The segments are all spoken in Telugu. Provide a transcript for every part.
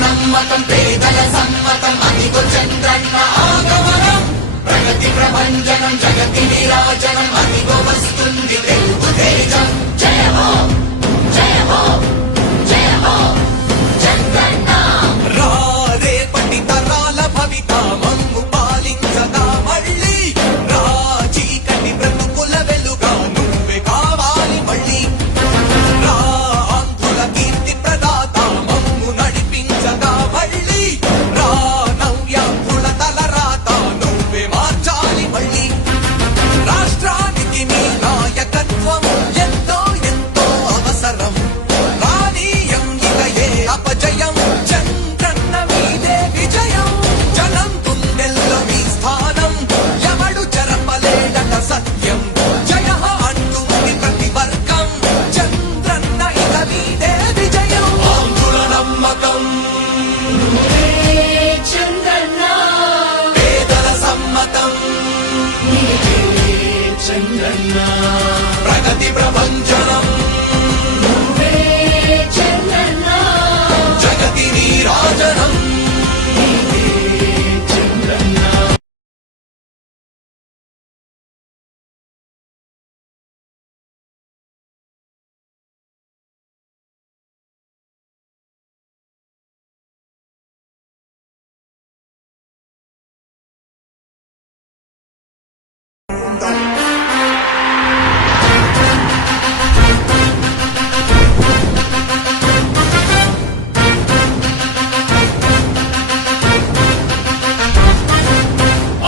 నమ్మకం పేదల సమ్మతం అదిగో చంద్రన్న ఆగమనం ప్రగతి ప్రభంజనం జగతి నీరాజనం అదిగో వస్తుంది తెలుగు తేజం జయ హో జయ హో జయ హో చంద్రన్న రా రేపటి తరాల భవిత మమ్ము పాలించగా మళ్ళీ రా చీకటి బ్రతుకుల వెలుగా నువ్వే కావాలి మళ్ళీ రా ఆంధ్రుల కీర్తి ప్రదాత మమ్ము నడిపించగా మళ్ళీ రా నవ్యాంధ్రుల తలరాత నువ్వే మార్చాలి మళ్ళీ రాష్ట్రానికి నీ నాయకత్వం ఎంతో ఎంతో అవసరం రానీయం ఇక ఏ అపజయం చంద్రన్న మీదే విజయం జనం గుండెల్లో మీ స్థానం ఎవడు చెరపలేడట సత్యం జయ అంటుంది ప్రతి వర్గం చంద్రన్న ఇక మీదే విజయం ఆంధ్రుల నమ్మకం చంద్రన్న పేదల సమ్మతం చంద్రన్న ప్రగతి ప్రభంజనం చంద్రన్న జగతి నీరాజనం చంద్రన్న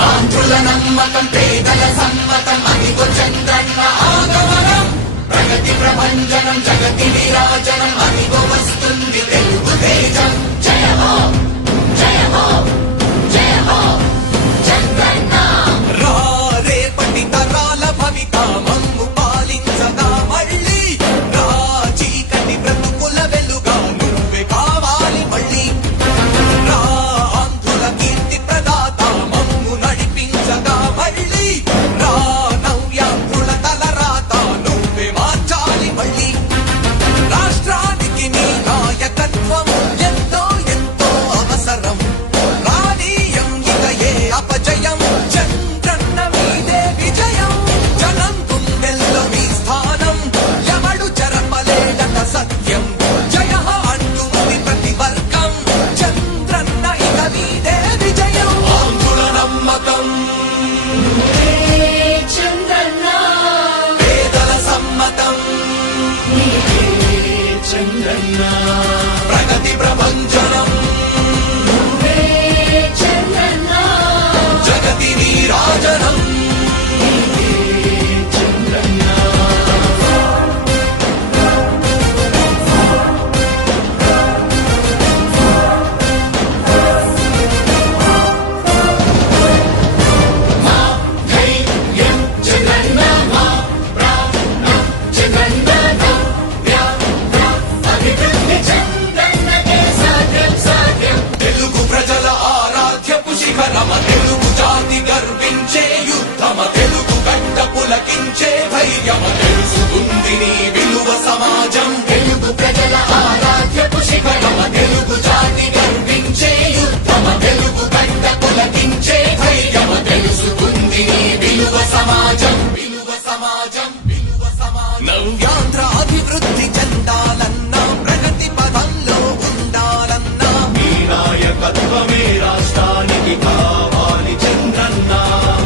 ఆంధ్రుల నమ్మకం పేదల సమ్మతం అదిగో చంద్రన్న ఆగమనం ప్రగతి ప్రభంజనం జగతి నీరాజనం అదిగో వస్తుంది తెలుగు తేజం జయ హో జయ హో జయ హో చంద్రన్న రా రేపటి తరాల భవిత మమ్ము పాలించగా మళ్ళీ రా చీకటి బ్రతుకుల వెలుగా నువ్వే కావాలి మళ్ళీ రా ఆంధ్రుల కీర్తి ప్రదాత మమ్ము నడిపించగా మళ్ళీ రా నవ్యాంధ్రుల తలరాత నువ్వే మార్చాలి మళ్ళీ రాష్ట్రానికి నీ నాయకత్వం ఎంతో ఎంతో అవసరం రానీయం ఇక ఏ అపజయం చంద్రన్న మీదే విజయం జనం గుండెల్లో మీ స్థానం ఎవడు చెరపలేడట సత్యం జయ అంటుంది ప్రతి వర్గం చంద్రన్న ఇక మీదే విజయం ఆంధ్రుల నమ్మకం చంద్రన్న పేదల సమ్మతం చంద్రన్న ప్రగతి ప్రభంజనం చంద్రన్న జగతి నీరాజనం చంద్రన్న మా ధైర్యం చంద్రన్న మా ప్రాణం చంద్రన్న అభివృద్ధి చంద్రన్నకే సాధ్యం సాధ్యం తెలుగు ప్రజల ఆరాధ్యపు శిఖరమ తెలుగు జాతి గర్వించే యుద్ధమ తెలుగు గడ్డ పులకించే ధైర్యమ తెలుసుకుంది నీ విలువ సమాజం తెలుగు ప్రజల ఆరాధ్యపు శిఖరమ తెలుగు జాతి గర్వించే యుద్ధమ తెలుగు గడ్డ పులకించే ధైర్యమ తెలుసుకుంది నీ విలువ సమాజం విలువ సమాజం విలువ సమాజం నవ్యాంధ్ర అభివృద్ధి చెందాలన్నా ప్రగతి పదంలో ఉండాలన్నా నీ నాయకత్వమే రాష్ట్రానికి కావాలి చంద్రన్న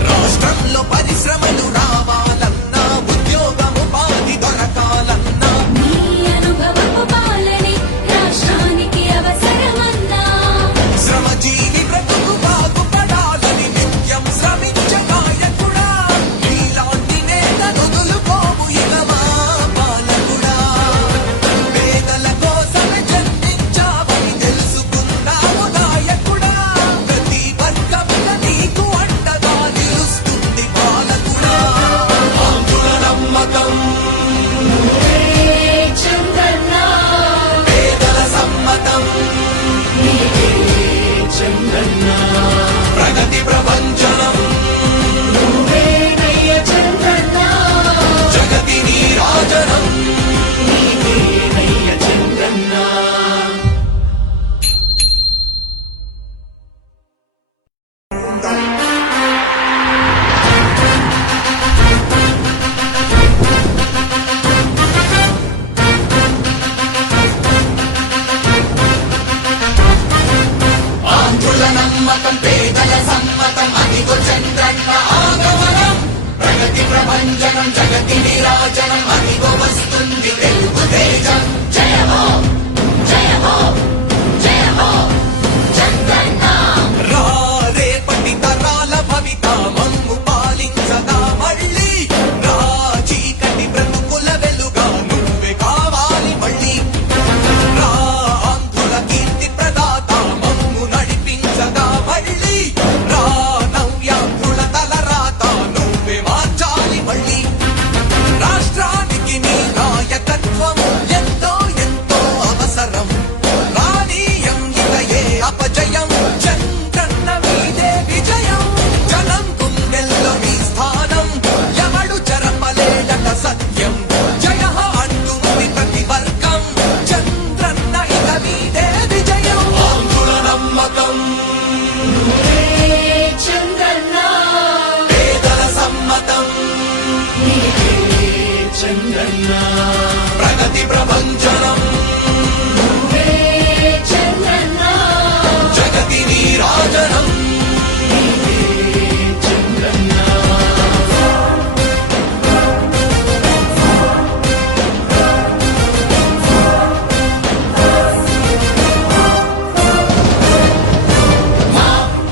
రాష్ట్రంలో పరిశ్రమలు రావాలన్నా ఉద్యోగం ఉపాధి దొరకాలన్నా నీ అనుభవపు పాలనే రాష్ట్రానికి అవసరమన్నా శ్రమజీవి బ్రతుకు బాగుపడాలని నిత్యం శ్రమించే నాయకుడా నీలాంటి నేత వదులుకోవు ఇక మా పాలకుడా పేదల కోసమే జన్మించావని తెలుసుకున్నావు నాయకుడా ప్రతి వర్గం నమ్మకం పేదల సమ్మతం అదిగో చంద్రన్న ఆగమనం ప్రగతి ప్రభంజనం జగతి నీరాజనం అదిగో వస్తుంది తెలుగు తేజం జయ హో జయ హో జయ హో చంద్రన్న రా రేపటి తరాల భవిత మమ్ము పాలించగా మళ్ళీ రా చీకటి బ్రతుకుల వెలుగా నువ్వే కావాలి మళ్ళీ రా ఆంధ్రుల కీర్తి ప్రదాత మమ్ము నడిపించగా మళ్ళీ రా నవ్యాంధ్రుల తలరాత నువ్వే మార్చాలి మళ్ళీ రాష్ట్రానికి నీ నాయకత్వం ఎంతో ఎంతో అవసరం రానీయం ఇక ఏ అపజయం చంద్రన్న మీదే విజయం జనం గుండెల్లో నీ స్థానం ఎవడు చెరపలేడట సత్యం జయ హో అంటుంది ప్రతి వర్గం చంద్రన్న ఇక మీదే విజయం ఆంధ్రుల నమ్మకం చంద్రన్న పేదల సమ్మతం చంద్రన్న ప్రగతి ప్రభంజనం చంద్రన్న జగతి నీరాజనం చంద్రన్న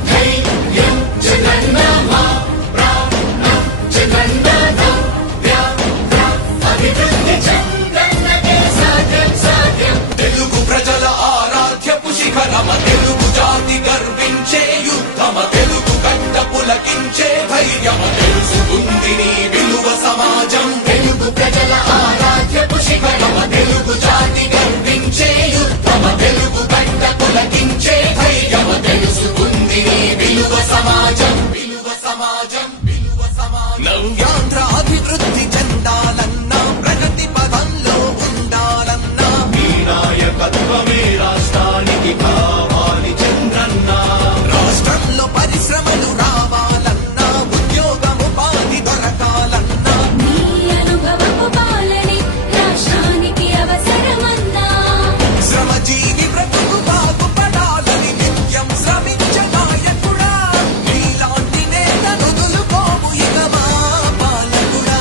ధైర్యం చంద్రన్న మా ప్రాణం చంద్రన్న నవ్య అభివృద్ధి చంద్రన్నకే సాధ్యం సాధ్యం తెలుగు ప్రజల ఆరాధ్యపు శిఖరమ తెలుగు జాతి గర్వించే యుద్ధమ తెలుగు గడ్డ పులకించే ధైర్యమ తెలుసుకుంది నీ విలువ సమాజం తెలుగు ప్రజల ఆరాధ్యపు శిఖరమ తెలుగు జాతి గర్వించే యుద్ధమ తెలుగు గడ్డ పులకించే ధైర్యమ తెలుసుకుంది నీ విలువ సమాజం విలువ సమాజం విలువ సమాజం నవ్యాంధ్ర అభివృద్ధి చెందాలన్నా ప్రగతి పదంలో ఉండాలన్నా నీ నాయకత్వమే రాష్ట్రానికి కావాలి చంద్రన్న రాష్ట్రంలో పరిశ్రమలు రావాలన్నా ఉద్యోగముపాధి దొరకాలన్నా నీ అనుభవపు పాలనే రాష్ట్రానికి అవసరమన్నా శ్రమజీవి బ్రతుకు బాగుపడాలని నిత్యం శ్రమించే నాయకుడా నీలాంటి నేత వదులుకోము ఇక మా పాలకుడా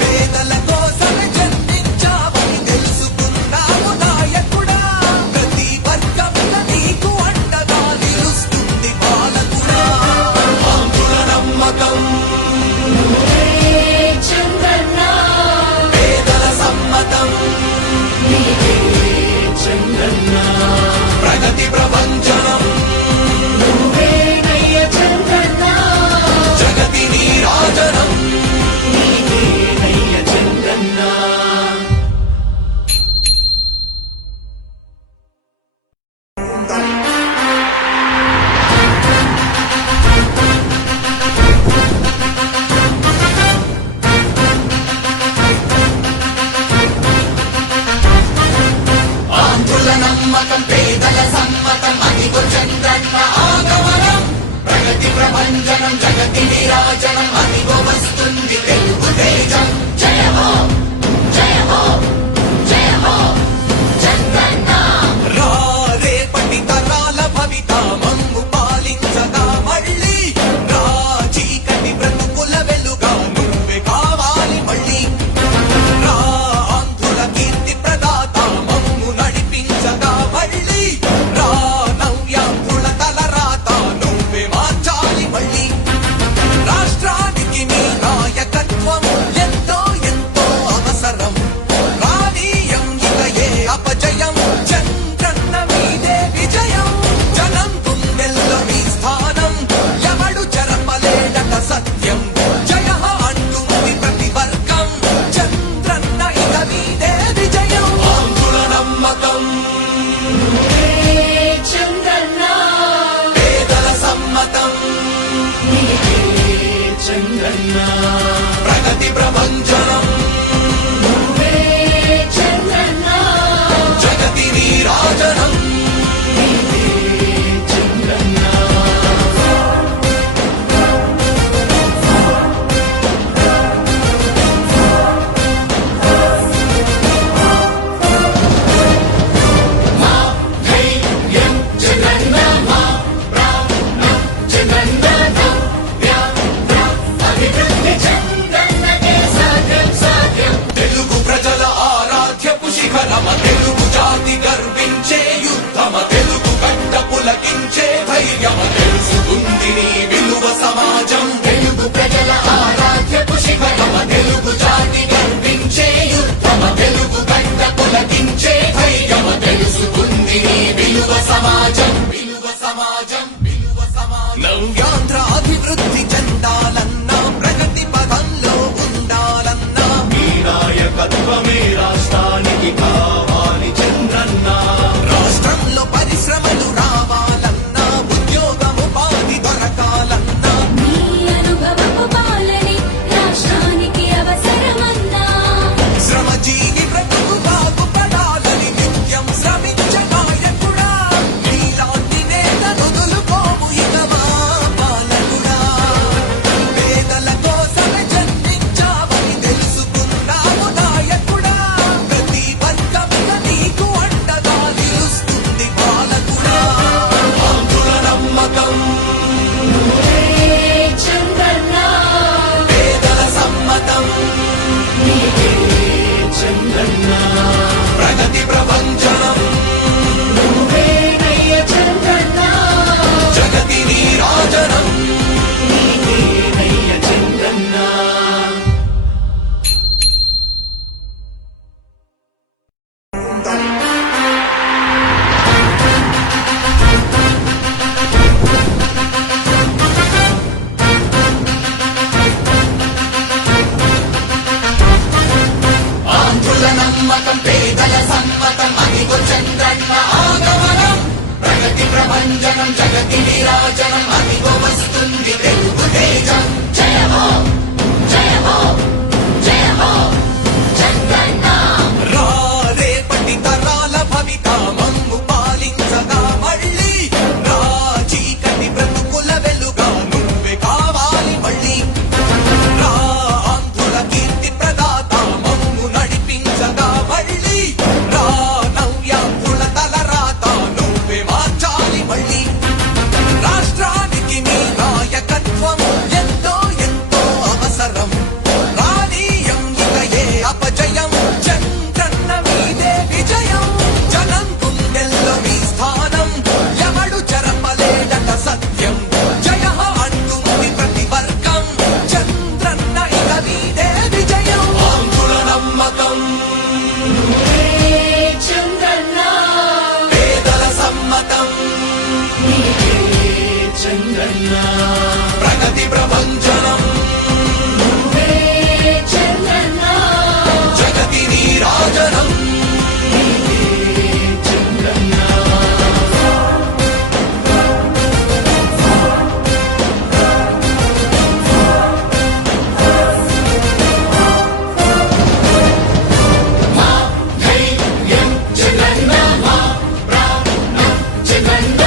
పేదల కోసమే జన్మించావని తెలుసుకున్నావు నాయకుడా ప్రతి వర్గంలో నీకు అండగా నిలుస్తుంది పాలకుడా ఆంధ్రుల నమ్మకం చంద్రన్న పేదల సమ్మతం చంద్రన్న ప్రగతి ప్రభంజనం నువ్వేనయ్య చంద్రన్న జగతి నీరాజనం నీవేనయ్య చంద్రన్న ఆంధ్రుల నమ్మకం పేదల సమ్మతం అదిగో చంద్రన్న ఆగమనం ప్రగతి ప్రభంజనం జగతి నీరాజనం అదిగో వస్తుంది తెలుగు తేజం జయ హో జయ హో జయ హో చంద్రన్న రా రేపటి తరాల భవిత మమ్ము పాలించగా మళ్ళీ రా చీకటి బ్రతుకుల వెలుగా నువ్వే కావాలి మళ్ళీ రా ఆంధ్రుల కీర్తి ప్రదాత మమ్ము నడిపించగా మళ్ళీ రా నవ్యాంధ్రుల తలరాత నువ్వే మార్చాలి మళ్ళీ రాష్ట్రానికి నీ నాయకత్వం ఎంతో ఎంతో అవసరం రానీయం ఇక ఏ అపజయం చంద్రన్న మీదే విజయం జనం గుండెల్లో నీ స్థానం ఎవడు చెరపలేడట సత్యం జయ హో అంటుంది ప్రతి వర్గం చంద్రన్న ఇక మీదే విజయం ఆంధ్రుల నమ్మకం చంద్రన్న పేదల సమ్మతం చంద్రన్న ప్రగతి ప్రభంజనం చంద్రన్న జగతి నీరాజనం చంద్రన్న ధైర్యం చంద్రన్న మా నవ్యాంధ్ర అభివృద్ధి చెందాలన్నా ప్రగతి పదంలో ఉండాలన్నా మీ నాయకత్వమే రాష్ట్రానికి కావాలి చంద్రన్న రాష్ట్రంలో పరిశ్రమలు రావాలన్నా ఉద్యోగముపాధి దొరకాలన్నా నీ అనుభవపు పాలనే రాష్ట్రానికి అవసరమన్నా శ్రమజీవి బ్రతుకు బాగుపడాలని నిత్యం శ్రమించే నాయకుడా నీలాంటి నేత వదులుకోము ఇక మా పాలకుడా పేదల కోసమే జన్మించావని తెలుసుకున్నావు నాయకుడా ప్రతి వర్గమిక నీకు అండగా నిలుస్తుంది పాలకుడా ఆంధ్రుల నమ్మకం చంద్రన్న పేదల సమ్మతం చంద్రన్న ప్రగతి ప్రపంచనం నువ్వేనయ్య చంద్రన్న జగతి నీరాజనం నీకేనయ్య చంద్రన్న ఆంధ్రుల నమ్మకం పేదల సమ్మతం అదిగో చంద్రన్న ఆగమనం ప్రగతి ప్రభంజనం జగతి నీరాజనం అదిగో వస్తుంది తెలుగు తేజం జయ హో జయ హో జయ హో చంద్రన్న రా రేపటి తరాల భవిత మమ్ము పాలించగా మళ్ళీ రా చీకటి బ్రతుకుల వెలుగా నువ్వే కావాలి మళ్ళీ రా ఆంధ్రుల కీర్తి ప్రదాత మమ్ము నడిపించగా మళ్ళీ రా నవ్యాంధ్రుల తలరాత నువ్వే మార్చాలి మళ్ళీ రాష్ట్రానికి నీ నాయకత్వం ఎంతో ఎంతో అవసరం రానీయం ఇక ఏ అపజయం చంద్రన్న మీదే విజయం జనం గుండెల్లో మీ స్థానం ఎవడు చెరపలేడట సత్యం జయ అంటుంది ప్రతి వర్గం చంద్రన్న ఇక మీదే విజయం ఆంధ్రుల నమ్మకం చంద్రన్న పేదల సమ్మతం చంద్రన్న ప్రగతి ప్రపంచనం చంద్రన్న జగతి నీరాజనం చంద్రన్న ధైర్యం చంద్రన్న మా ప్రాణం చంద్రన్న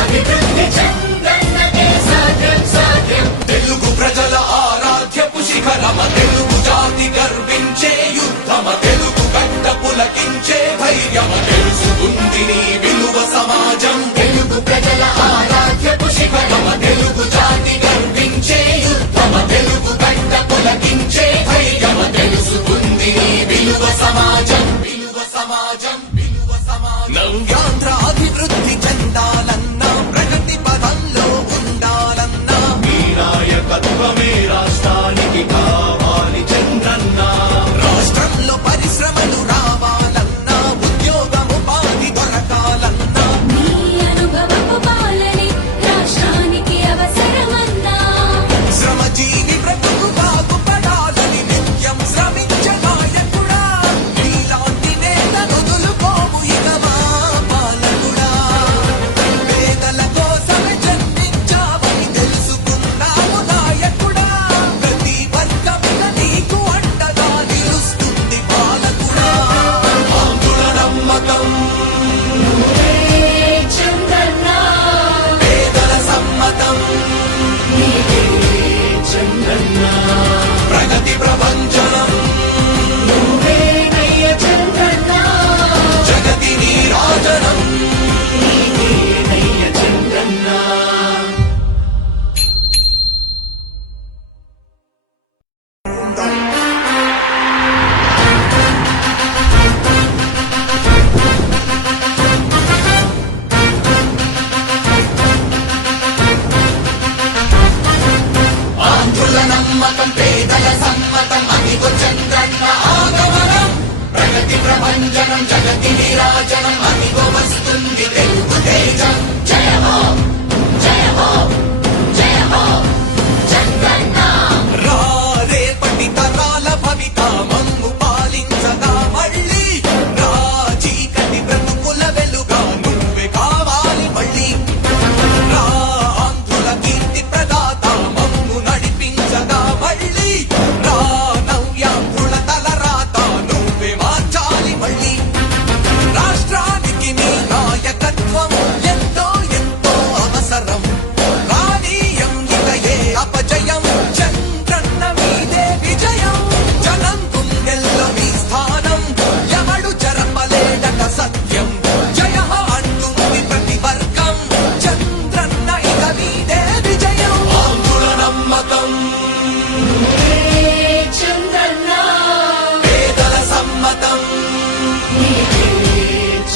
అభివృద్ధి చంద్రన్నకే సాధ్యం సాధ్యం తెలుగు ప్రజల ఆరాధ్యపు శిఖరమ తెలుగు జాతి గర్వించే యుద్ధమ తెలుగు గడ్డ పులకించే ధైర్యమ తెలుసుకుంది నీ విలువ సమాజం తెలుగు ప్రజల ఆరాధ్యపు శిఖరమ తెలుగు జాతి గర్వించే యుద్ధమ తెలుగు గడ్డ పులకించే ధైర్యమ తెలుసుకుంది నీ విలువ సమాజం విలువ సమాజం విలువ సమాజం నవ్యాంధ్ర అభివృద్ధి చెందాలన్నా ప్రగతి పదంలో ఉండాలన్నా మీ నాయకత్వమే రాష్ట్రానికి కావాలి చంద్రన్న రాష్ట్రంలో పరిశ్రమలు రావాలన్నా ఉద్యోగముపాధి దొరకాలన్నా నీ అనుభవపు పాలనే రాష్ట్రానికి అవసరమన్నా శ్రమజీవి బ్రతుకు బాగుపడాలని నిత్యం శ్రమించే నాయకుడా నీలాంటి నేత వదులుకోము ఇక మా పాలకుడా పేదల కోసమే జన్మించావని తెలుసుకున్నావు నాయకుడా ప్రతి వర్గం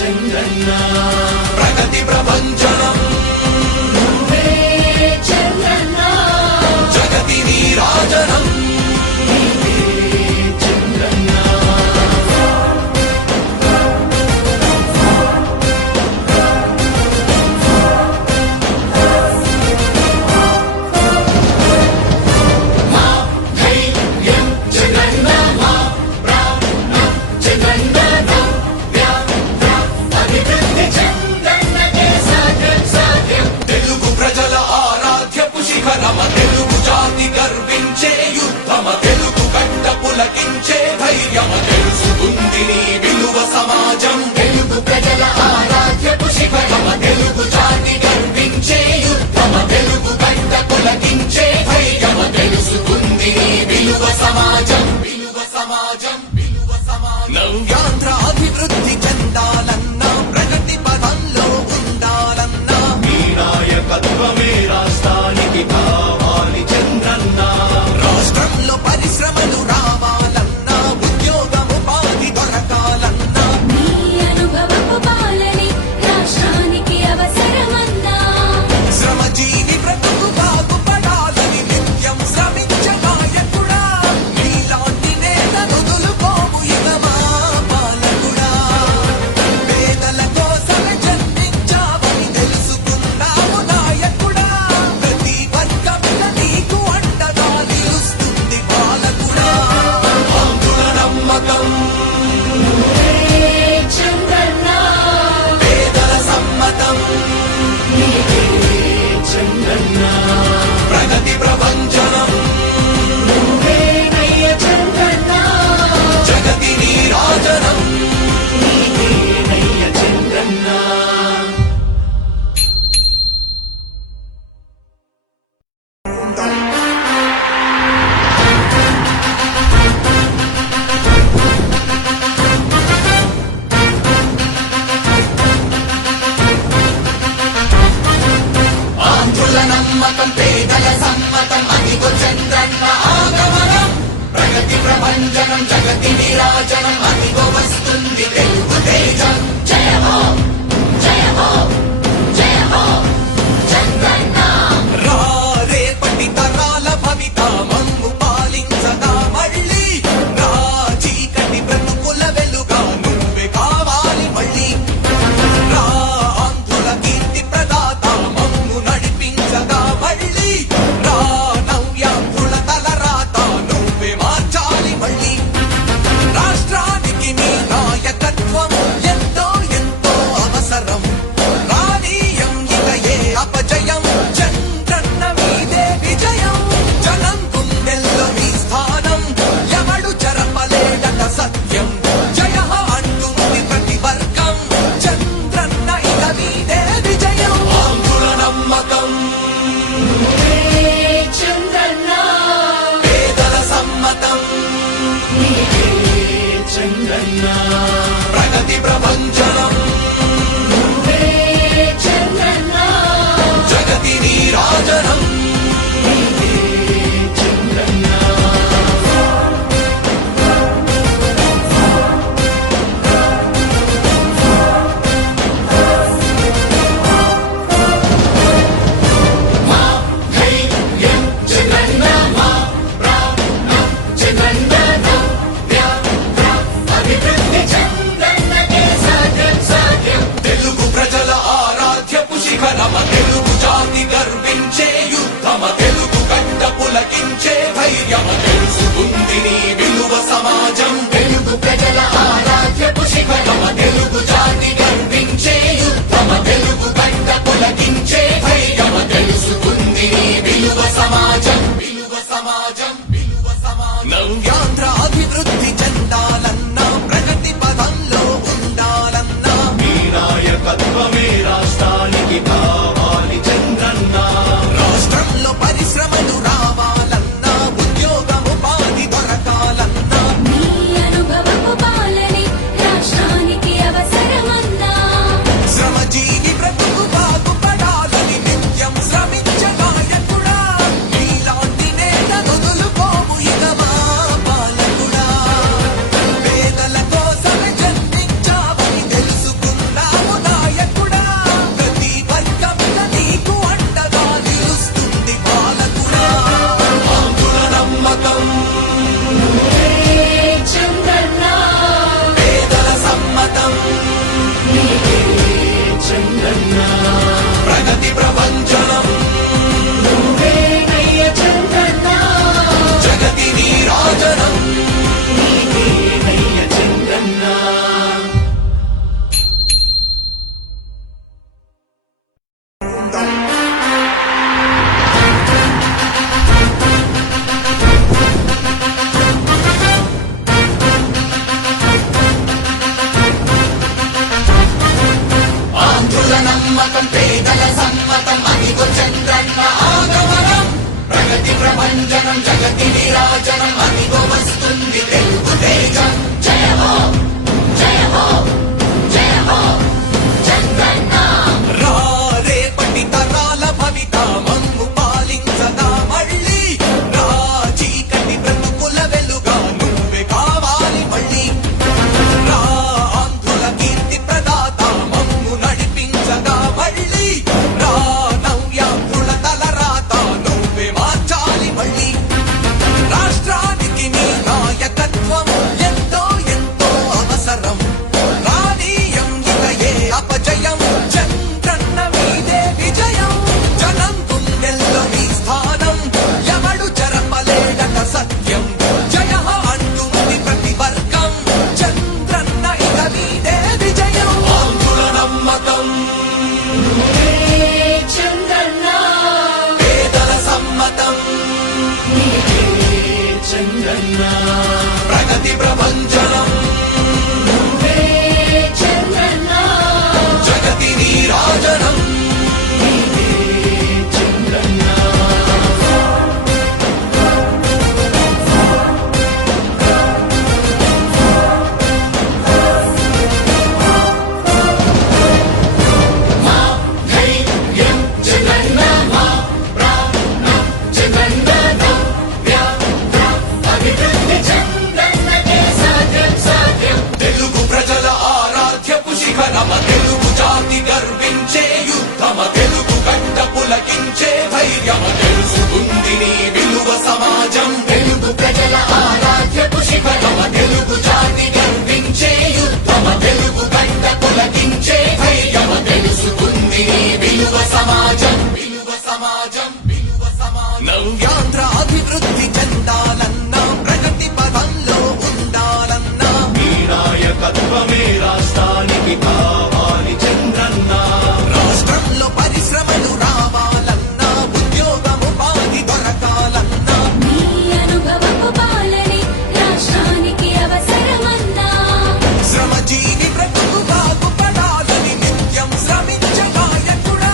చంద్రన్న ప్రగతి ప్రపంచనం నువ్వే చంద్రన్న జగతి నీరాజనం చంద్రన్న ధైర్యం చంద్రన్న మా ప్రాణం చంద్రన్న అభివృద్ధి చంద్రన్నకే సాధ్యం సాధ్యం తెలుగు ప్రజల ఆరాధ్యపు శిఖరమ తెలుగు జాతి గర్వించే యుద్ధమ తెలుగు గడ్డ పులకించే ధైర్యమ తెలుసుకుంది నీ విలువ సమాజం తెలుగు ప్రజల ఆరాధ్యపు శిఖరమ తెలుగు జాతి గర్వించే యుద్ధమ తెలుగు గడ్డ పులకించే ధైర్యమ తెలుసుకుంది నీ విలువ సమాజం విలువ సమాజం విలువ సమాజం నవ్యాంధ్ర అభివృద్ధి చెందాలన్నా ప్రగతి పదంలో ఉండాలన్నా నీ నాయకత్వమే రాష్ట్రానికి కావాలి చంద్రన్న రాష్ట్రంలో పరిశ్రమలు రావాలన్నా ఉద్యోగం ఉపాధి దొరకాలన్నా నీ అనుభవపు పాలనే రాష్ట్రానికి అవసరమన్నా శ్రమజీవి బ్రతుకు బాగుపడాలని నిత్యం శ్రమించే నాయకుడా నీలాంటి నేత వదులుకోము ఇక మా పాలకుడా పేదల కోసమే జన్మించావని తెలుసుకున్నావు నాయకుడా ప్రతి వర్గంలో నీకు అండగా నిలుస్తుంది పాలకుడా ఆంధ్రుల నమ్మకం నువ్వే చంద్రన్న పేదల సమ్మతం చంద్రన్న ప్రగతి ప్రపంచనం నువ్వే నయ్య చంద్రన్న జగతి నీరాజనం నయ్య చంద్రన్న ఆంధ్రుల నమ్మకం పేదల సమ్మతం అదిగో చంద్రన్న ఆగమనం ప్రగతి ప్రపంచనం జగతి నీరాజనం అదిగో వస్తుంది తెలుగు తేజం జయమో జయమో జయమో చంద్రన్న రా రేపటి తరాల భవిత మమ్ము పాలించగా మళ్ళీ రా చీకటి బ్రతుకుల వెలుగా నువ్వే కావాలి మళ్ళీ రా ఆంధ్రుల కీర్తి ప్రదాత మమ్ము నడిపించగా మళ్ళీ రా నవ్యాంధ్రుల తలరాత నువ్వే మార్చాలి మళ్ళీ రాష్ట్ర నమ్మకం పేదల సమ్మతం అదిగో చంద్రన్న ఆగమనం ప్రగతి ప్రభంజనం జగతి విరాజనం అదిగో వస్తుంది తెలుగు తేజం జయ హో జయ హో జయ హో చంద్రన్న రా రేపటి తరాల భవిత మమ్ము పాలించదా మళ్ళీ రా చీకటి బ్రతుకుల వెలుగా నువ్వే కావాలి మళ్ళీ రా ఆంధ్రుల కీర్తి ప్రదాత మమ్ము నడిపించగా మళ్ళీ రా నవ్యాంధ్రుల తలరాత నువ్వే మార్చాలి మళ్ళీ రాష్ట్రానికి నీ నాయకత్వం ఎంతో ఎంతో అవసరం రానీయం ఇక ఏ అపజయం చంద్రన్న మీదే విజయం జనం గుండెల్లో మీ స్థానం ఎవడు జరపలేడట సత్యం జయ హో అంటుంది ప్రతి వర్గం చంద్రన్న ఇక మీదే విజయం ఆంధ్రుల నమ్మకం చంద్రన్న పేదల సమ్మతం చంద్రన్న ప్రగతి ప్రభంజనం చంద్రన్న జగతి నీరాజనం చంద్రన్న ధైర్యం చంద్రన్న మా ప్రాణం చంద్రన్న నవ్యాంధ్ర అభివృద్ధి చంద్రన్నకే సాధ్యం సాధ్యం తెలుగు ప్రజల ఆరాధ్యపు శిఖరమ తెలుగు జాతి గర్వించే యుద్ధమ తెలుగు గడ్డ పులకించే ధైర్యమ తెలుసుకుంది నీ విలువ సమాజం తెలుగు ప్రజల ఆరాధ్యపు శిఖరమ తెలుగు జాతి గర్వించే యుద్ధమ తెలుగు గడ్డ పులకించే ధైర్యమ తెలుసుకుంది నీ విలువ సమాజం విలువ సమాజం విలువ సమాజం నవ్యాంధ్ర అభివృద్ధి చెందాలన్నా ప్రగతి పదంలో ఉండాలన్నా మీ నాయకత్వమే రాష్ట్రానికి కావాలి చంద్రన్న రాష్ట్రంలో పరిశ్రమలు రావాలన్నా ఉద్యోగముపాధి దొరకాలన్నా నీ అనుభవపు పాలనే రాష్ట్రానికి అవసరమన్నా శ్రమజీవి బ్రతుకు బాగుపడాలని నిత్యం శ్రమించే నాయకుడా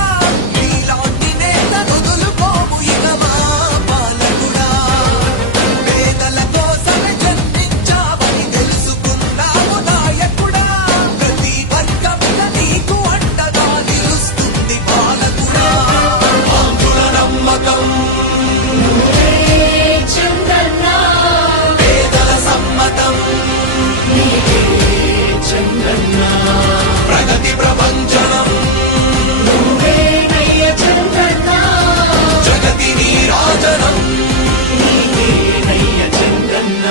నీలాంటి నేత వదులుకోము ఇక మా పాలకుడా పేదల కోసమే జన్మించావని తెలుసుకున్నావు నాయకుడా ప్రతి వర్గంగా నీకు అండగా నిలుస్తుంది పాలకుడా ఆంధ్రుల నమ్మకం చంద్రన్న పేదల సమ్మతం చంద్రన్న ప్రగతి ప్రభంజనం చంద్రన్న జగతి నీరాజనం నీవేనయ్య చంద్రన్న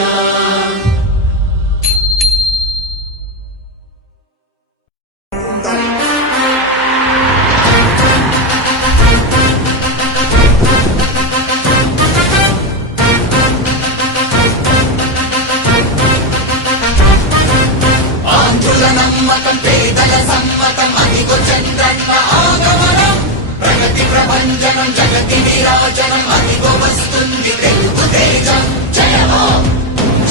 ఆంధ్రుల నమ్మకం పేదల సమ్మతం అదిగో చంద్రన్న ఆగమనం ప్రగతి ప్రభంజనం జగతి విరాజనం అదిగో వస్తుంది తెలుగు తేజం జయ హో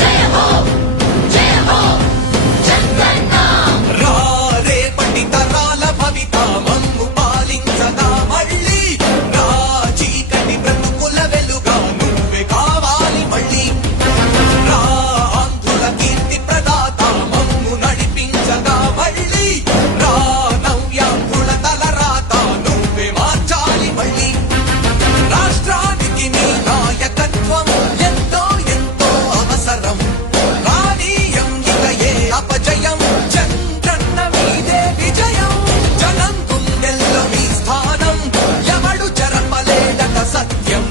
జయ హో జయ హో చంద్రన్న రా రేపటి తరాల భవిత మమ్ము పాలించదా మళ్ళీ రా చీకటి బ్రతుకుల వెలుగా నువ్వే కావాలి మళ్ళీ రా ఆంధ్రుల కీర్తి ప్రదాత మమ్ము నడిపించగా మళ్ళీ రా నవ్యాంధ్రుల తలరాత నువ్వే మార్చాలి మళ్ళీ రాష్ట్రానికి నీ నాయకత్వం ఎంతో ఎంతో అవసరం రానీయం ఇక ఏ అపజయం చంద్రన్న మీదే విజయం జనం గుండెల్లో మీ స్థానం ఎవడు జరపలేడట సత్యం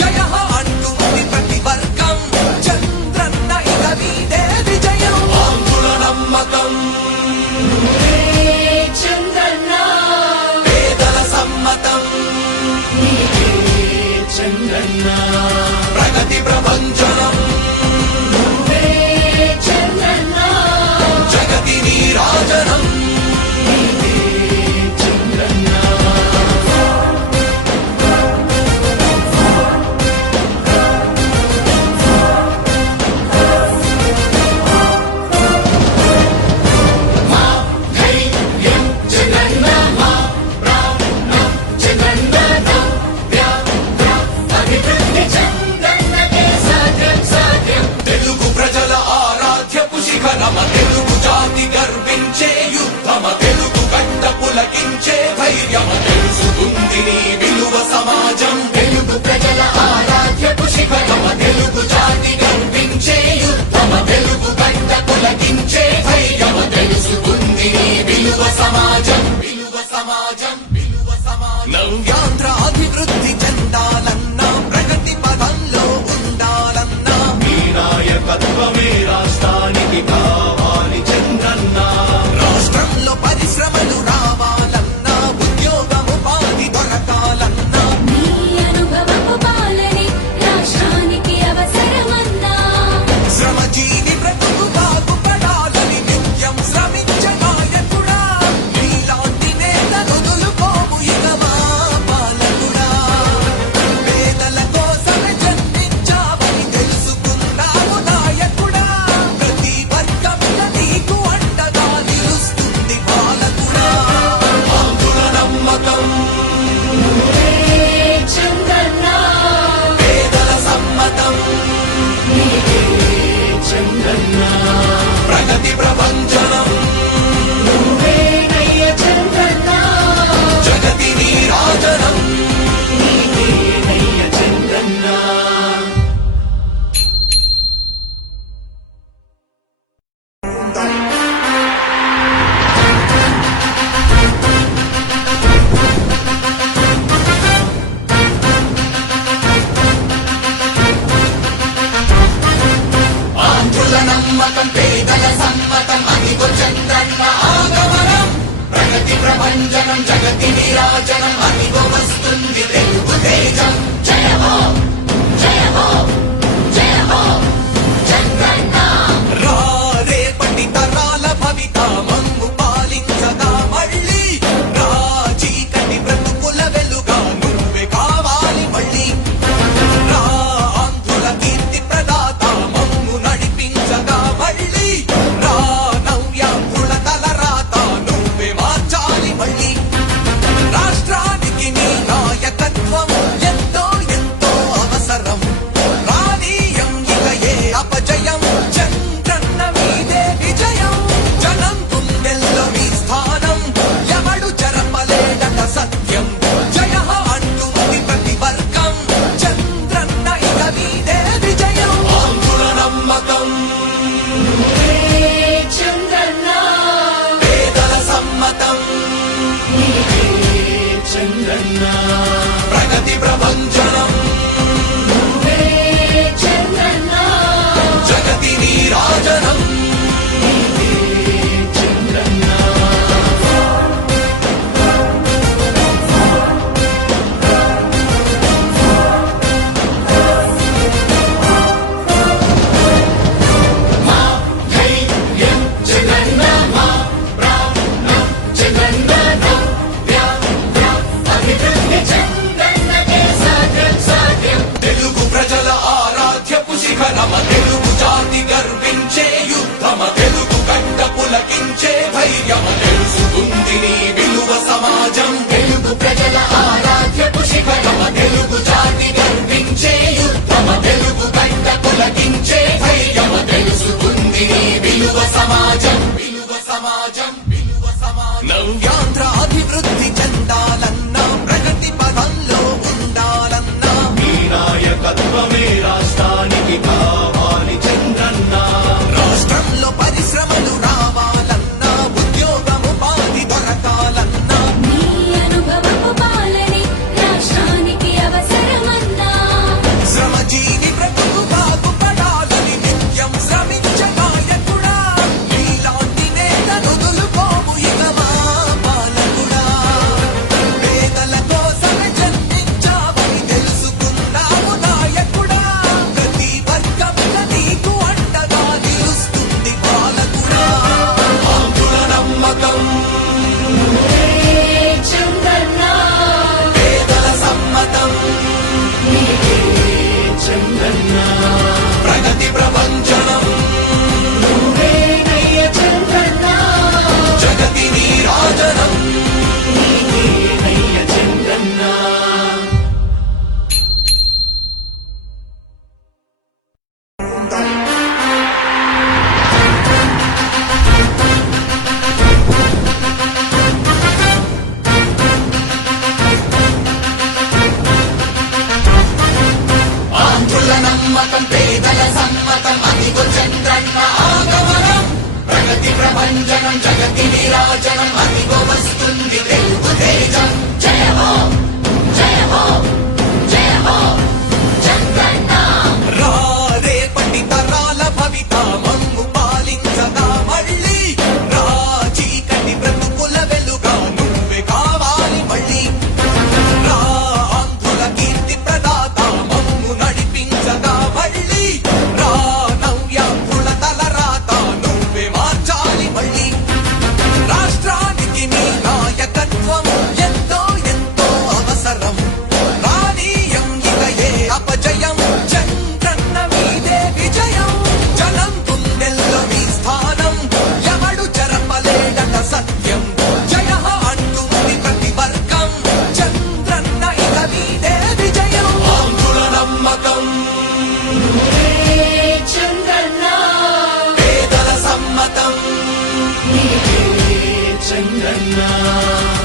జయ హో అంటుంది ప్రతి వర్గం చంద్రన్న ఇక మీదే విజయం ఆంధ్రుల నమ్మకం చంద్రన్న పేదల సమ్మతం చంద్రన్న ప్రగతి ప్రభంజనం చంద్రన్న జగతి నీరాజనం చంద్రన్న ధైర్యం చంద్రన్న మా సమాజం నవ్యాంధ్ర అభివృద్ధి చెందాలన్నా ప్రగతి పదంలో ఉండాలన్నా మీ నాయకత్వమే రాష్ట్రానికి కావాలి చంద్రన్న రాష్ట్రంలో పరిశ్రమలు రావాలన్నా ఉద్యోగం ఉపాధి దొరకాలన్నా నీ అనుభవపు పాలనే రాష్ట్రానికి అవసరమన్నా శ్రమజీవి బ్రతుకు బాగుపడాలని నిత్యం శ్రమించే నాయకుడా నీలాంటి నేతలు దులుపోము ఇక మా పాలకుడా పేదల కోసమే జన్మించావని తెలుసుకున్నావు నాయకుడా ప్రతి వర్గంలో నీకు అండగా నిలుస్తుంది పాలకుడా ఆంధ్రుల నమ్మకం చంద్రన్న పేదల సమ్మతం చంద్రన్న ప్రగతి ప్రపంచనం నువ్వేనయ్య చంద్రన్న జగతి నీరాజనం నీవేనయ్య చంద్రన్న ఆంధ్రుల నమ్మకం పేదల సమ్మతం అదిగో చంద్రన్న ఆగమనం ప్రగతి ప్రభంజనం జగతి విరాజనం అదిగో వస్తుంది తెలుగు తేజం జయ హో జయ హో జయ హో చంద్రన్న రా రేపటి తరాల భవిత మమ్ము పాలించగా మళ్ళీ రా చీకటి బ్రతుకుల వెలుగా నువ్వే కావాలి మళ్ళీ రా ఆంధ్రుల కీర్తి ప్రదాత మమ్ము నడిపించగా మళ్ళీ రా నవ్యాంధ్రుల తలరాత నువ్వే మార్చాలి మళ్ళీ రాష్ట్రానికి నీ నాయకత్వం ఎంతో ఎంతో అవసరం రానీయం ఇక ఏ అపజయం చంద్రన్న మీదే విజయం జనం గుండెల్లో మీ స్థానం ఎవడు జరపలేడట సత్యం జయ అంటుంది ప్రతి వర్గం చంద్రన్న ఇక మీదే విజయం ఆంధ్రుల నమ్మకం చంద్రన్న పేదల సమ్మతం చంద్రన్న ప్రగతి ప్రపంచనం చంద్రన్న జగతి నీరాజనం చంద్రన్న ధైర్యం జగన్న మా ప్రాణం జగన్న నవ్య అభివృద్ధి చంద్రన్నకే సాధ్యం సాధ్యం తెలుగు ప్రజల ఆరాధ్యపు శిఖరమ తెలుగు జాతి గర్వించే యుద్ధమ తెలుగు గడ్డ పులకించే ధైర్యమ తెలుసుకుంది నీ విలువ సమాజం తెలుగు ప్రజల ఆరాధ్యపు శిఖరమ తెలుగు జాతి గర్వించే యుద్ధమ తెలుగు గడ్డ పులకించే ధైర్యమ తెలుసుకుంది నీ విలువ సమాజం విలువ సమాజం విలువ సమాజం నవ్యాంధ్ర అభివృద్ధి చెందాలన్నా ప్రగతి పదంలో ఉండాలన్నా మీ నాయకత్వమే రాష్ట్రానికి కావాలి చంద్రన్న రాష్ట్రంలో పరిశ్రమలు రావాలన్నా ఉద్యోగం ఉపాధి దొరకాలన్నా నీ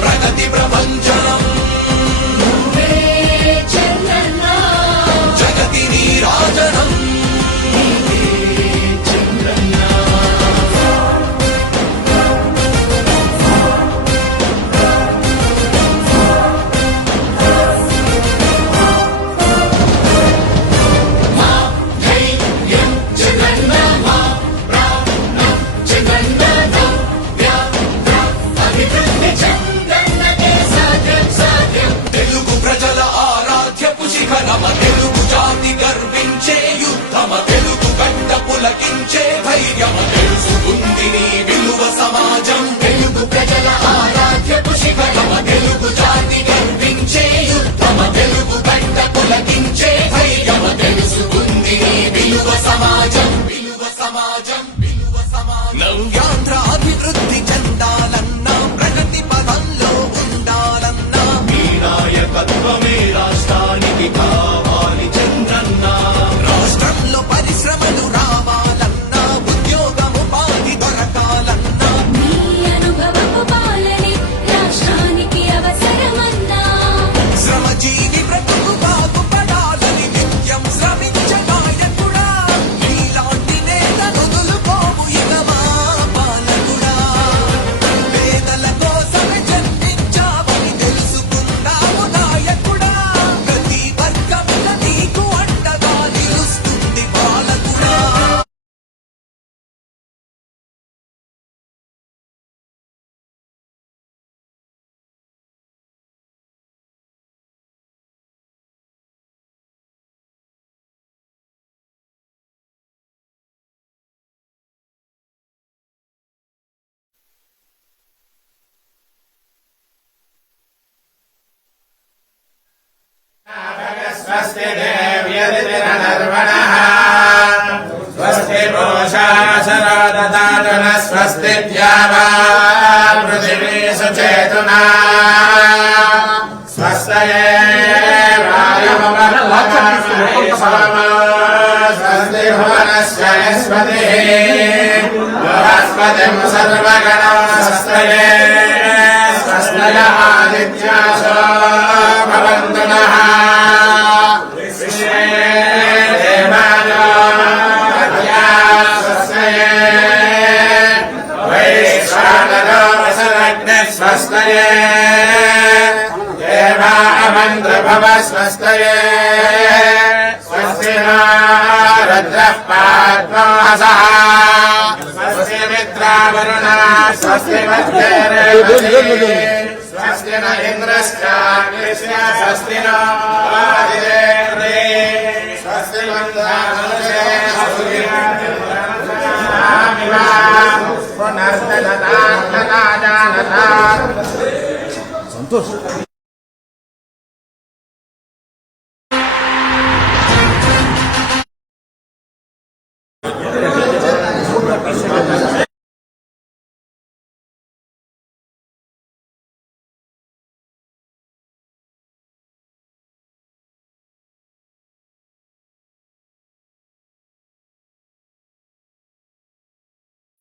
ప్రగతి ప్రపంచనం నువ్వే చంద్రన్న జగతి నీరాజనం నీవే చంద్రన్న మా ధైర్యం చంద్రన్న మా ప్రాణం చంద్రన్న నవ్య అభివృద్ధి చంద్రన్నకే సాధ్యం సాధ్యం తెలుగు ప్రజల ఆరాధ్యపు శిఖరమ తెలుగు జాతి గర్వించే యుద్ధమ తెలుగు గడ్డ పులకించే ధైర్యమ తెలుసుకుంది నీ విలువ సమాజం తెలుగు ప్రజల ఆరాధ్యపు శిఖరమ తెలుగు జాతి గర్వించే యుద్ధమ తెలుగు గడ్డ పులకించే ధైర్యమ తెలుసుకుంది నీ విలువ సమాజం విలువ సమాజం విలువ సమాజం నవ్యాంధ్ర అభివృద్ధి చెందాలన్నా ప్రగతి పదంలో ఉండాలన్నా మీ నాయకత్వమే రాష్ట్రానికి కావాలి చంద్రన్న రాష్ట్రంలో పరిశ్రమలు రావాలన్నా ఉద్యోగముపాధి దొరకాలన్నా నీ అనుభవపు పాలనే రాష్ట్రానికి అవసరమన్నా శ్రమజీవి బ్రతుకు బాగుపడాలని నిత్యం శ్రమించే నాయకుడా నీలాంటి నేత వదులుకోము ఇక మా పాలకుడా పేదల కోసమే జన్మించావని తెలుసుకున్నావు నాయకుడా ప్రతి వర్గముల నీకు అండగా నిలుస్తుంది పాలకుడా स्वस्ति देव्यदितिरनर्वणः स्वस्ति पूषा शरददातन स्वस्ति द्यावा पृथिवी सुचेतुना स्वस्तये स्वस्ति भुवनस्य निष्पतिः बृहस्पतिं सर्वगणो स्वस्तये स्वस्तय आदित्यासो भवन्तु नः स्वस्तये देवा अमन्त्रभव स्वस्तये स्वस्ति नो रुद्रः पाद्मोहसः स्वस्ति मित्रावरुणा स्वस्ति मध्येरेवती स्वस्ति न इन्द्रश्चाग्निश्च स्वस्ति नो आदिदेवते स्वस्ति मन्दामनुषे पुनर्ददानता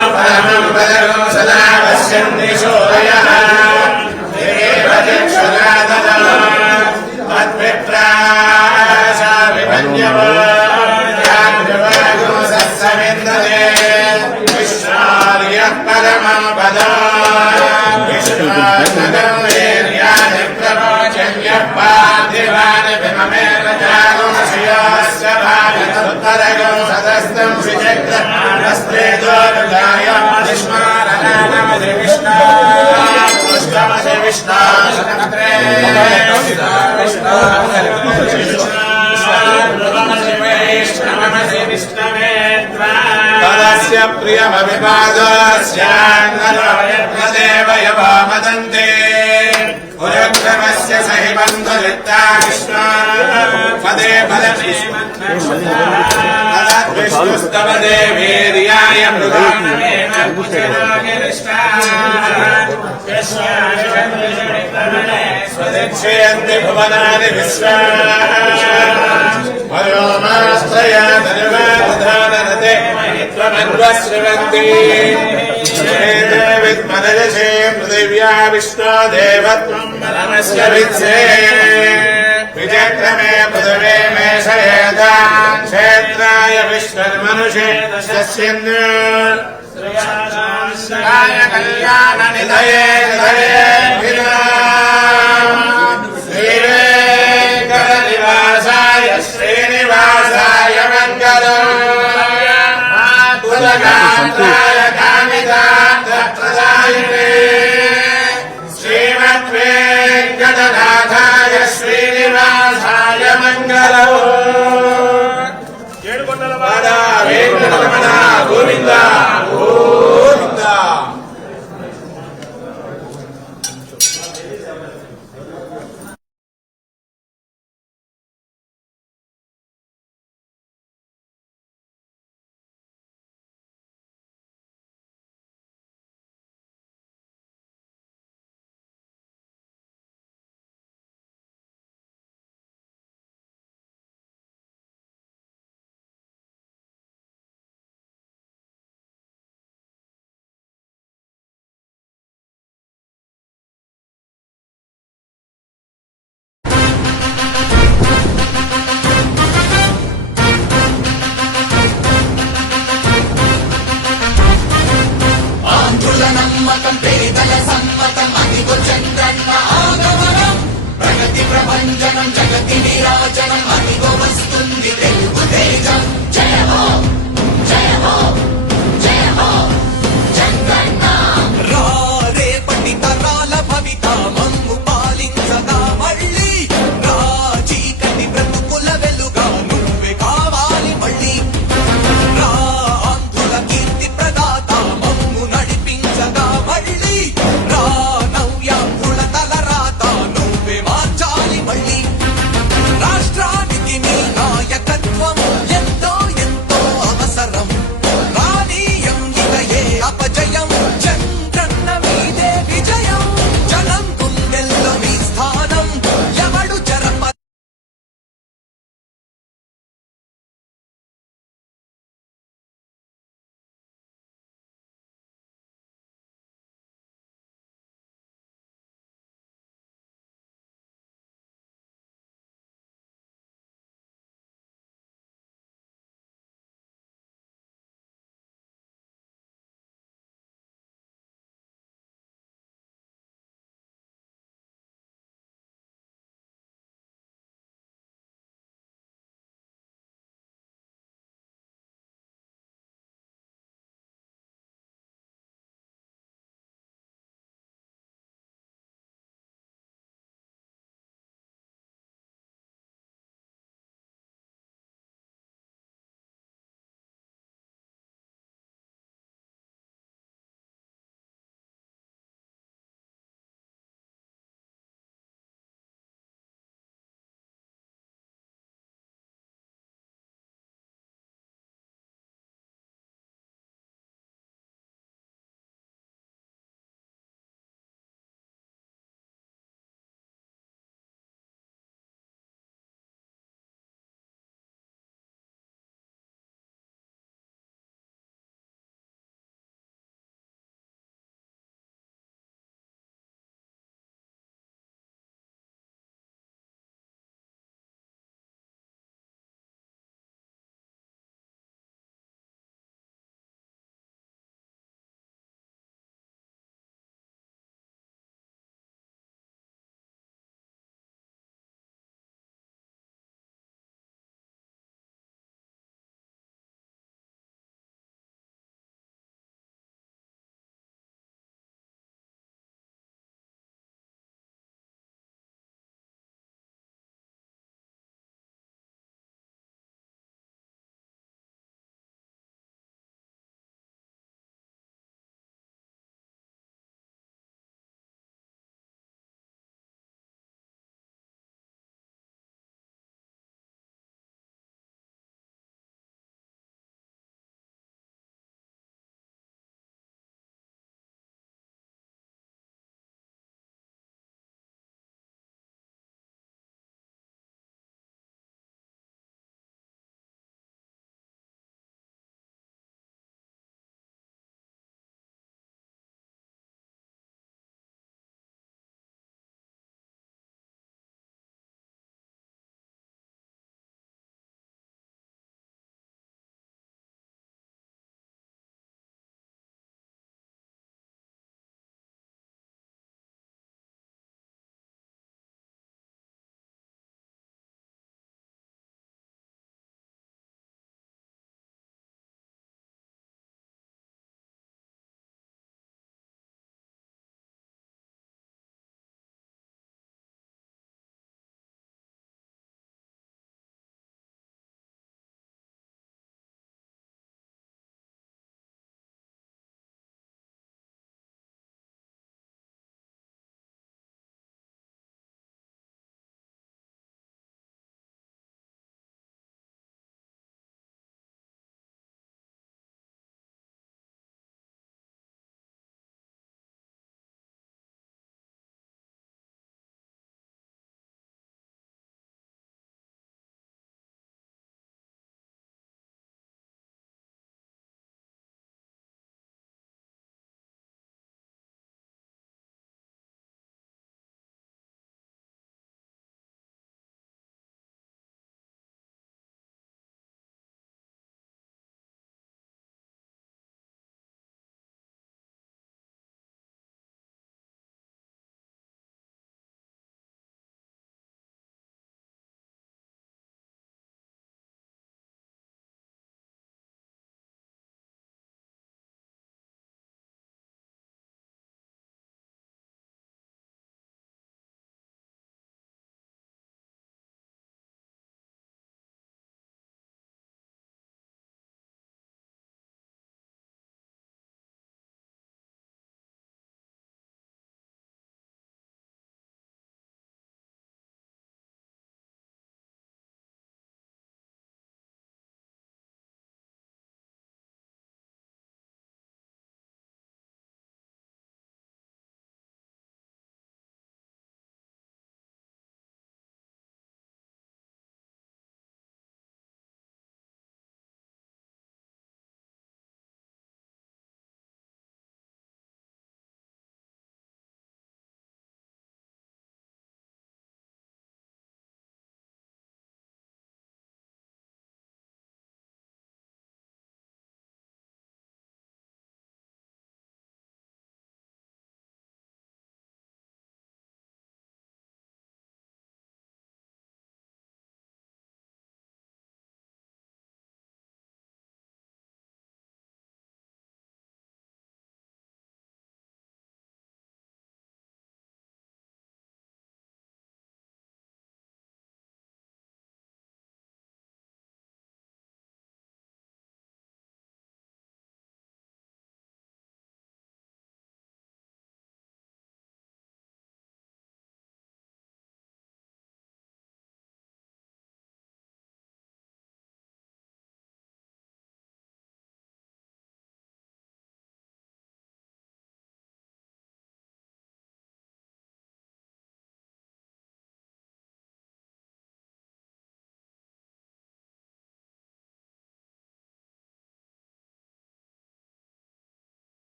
परमं पदं सदा पश्यन्ति शोभयः देवदिक्षुरादनो मद्विप्राशा विभन्यवो यान्युवागो सत्सविन्दते विश्वार्यः परमं पदं विश्वात्मकं वीर्याणि प्रवोचन्यः पार्थिवानि विममेव जागुमशियोश्च भारतोत्तरगो सदस्तं विचक्रस्त्रे स्मरणमधि विष्णु पुष्पमधि विष्णु वैष्णवमधि विष्णवे तदस्य प्रियमभिपादस्यान्नदेव यवमदन्ते पुरक्रमस्य सहि बन्धुरित्ता विष्णु पदे फलमे तदद्विष्णुस्तव देवीर्याय मृगानमेन स्वदिक्षयन्ति भुवनानि विश्वा वयोमाश्रया धनुवादधाननते देवमन्वस्रवन्ति विद्मदयसे पृथिव्या विष्णो देवत्वम् परमस्य विद्ये विचक्रमे पृथिवे मे शयेतान् क्षेत्राय विश्वमनुषे दशस्यन् कल्याण निधये श्रीवेङ्कटनिवासाय श्रीनिवासाय मङ्गलम् कुलगात्राय कामितार्थप्रदायिने श्रीमद्वेङ्कटनाथाय श्रीनिवासाय मङ्गलम्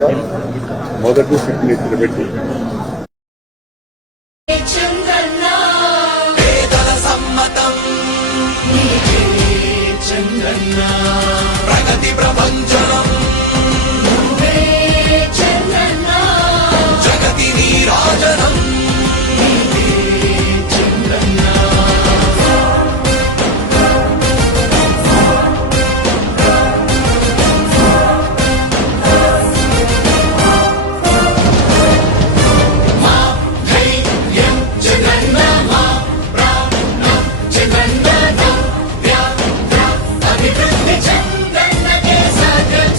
మొదటి సిగ్నేచర్ పెట్టి చంద్రన్న పేదల సమ్మతం చంద్రన్న ప్రగతి ప్రపంచనం నువ్వే చంద్రన్న జగతి నీరాజనం చంద్రన్న ధైర్యం చంద్రన్న మా ప్రాణం చంద్రన్న నవ్య అభివృద్ధి చంద్రన్నకే సాధ్యం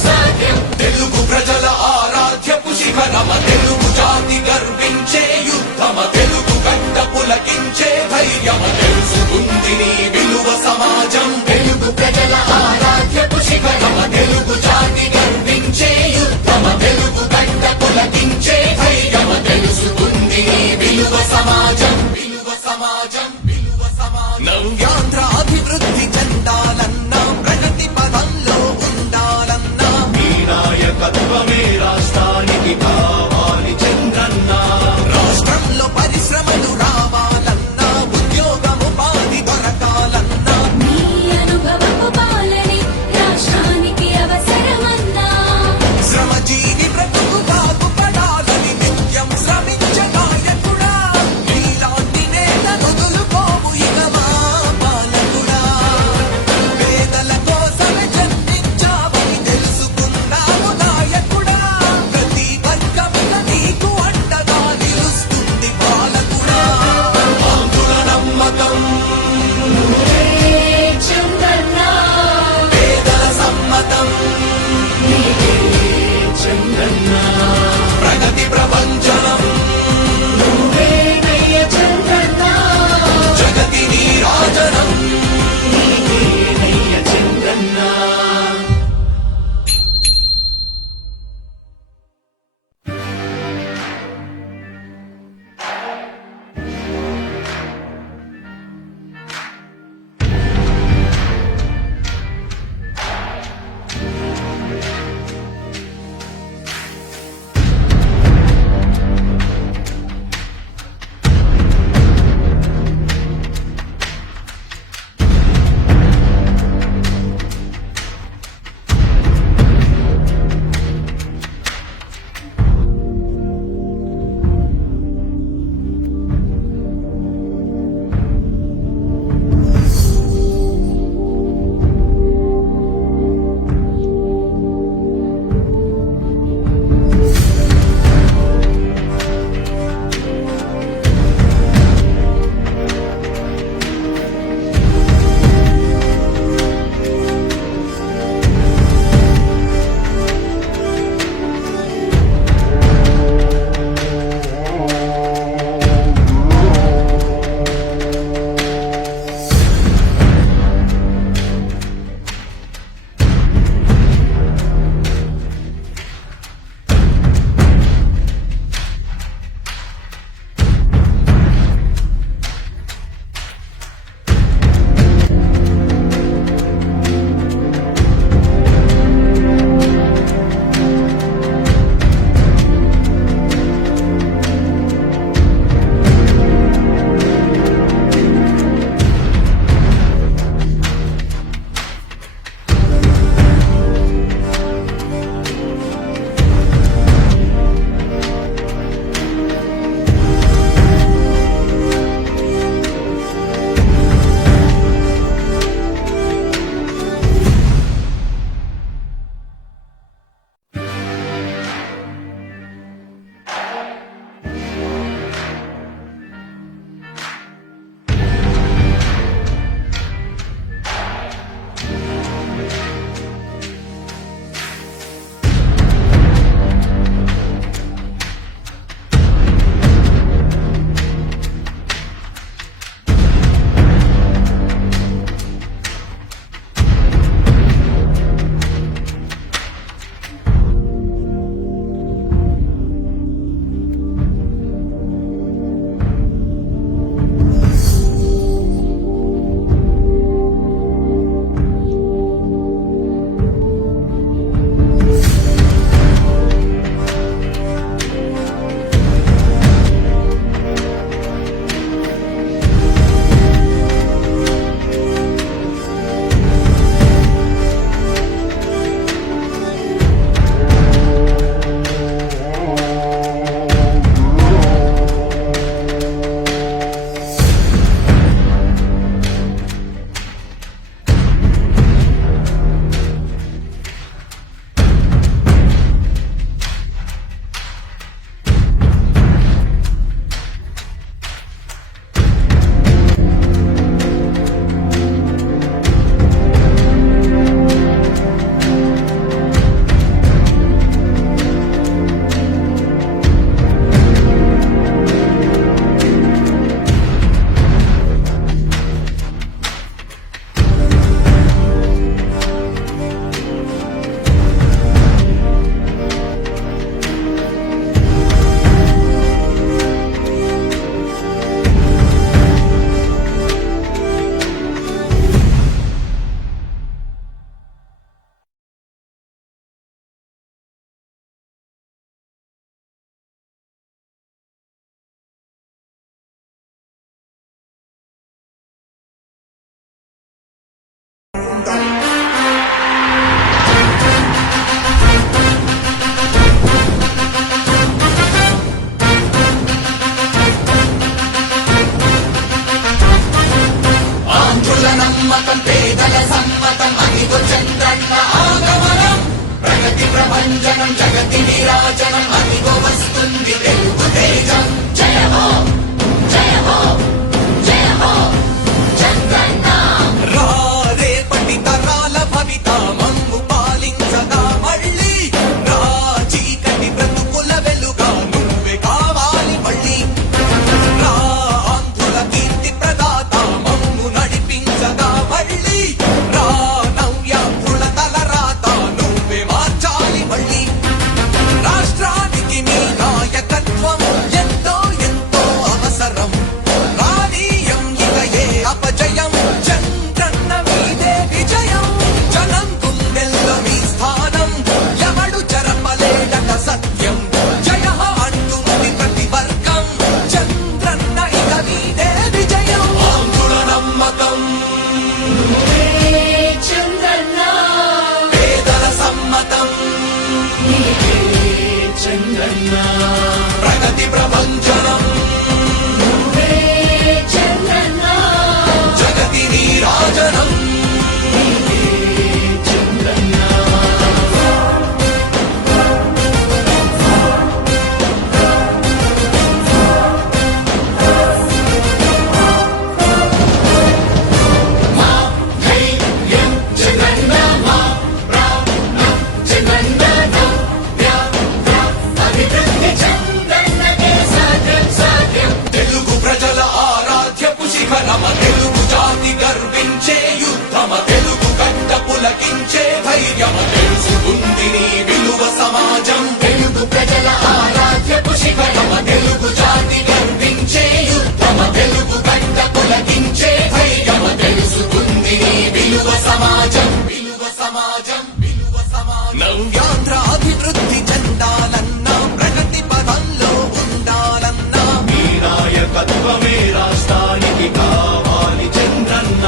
పులకించే ధైర్యం తెలుసుకుంది నీ విలువ సమాజం తెలుగు ప్రజల ఆరాధ్యపు శిఖరమ తెలుగు జాతి గర్వించే యుద్ధమ తెలుగు గంట పులకించే ధైర్యమ తెలుసుకుంది నీ విలువ సమాజం విలువ సమాజం విలువ సమాజం నవ్యాంధ్ర అభివృద్ధి చెందాలన్నా ప్రగతి పదంలో ఉండాలన్నా నీ నాయకత్వమే రాష్ట్రానికి కావాలి చంద్రన్న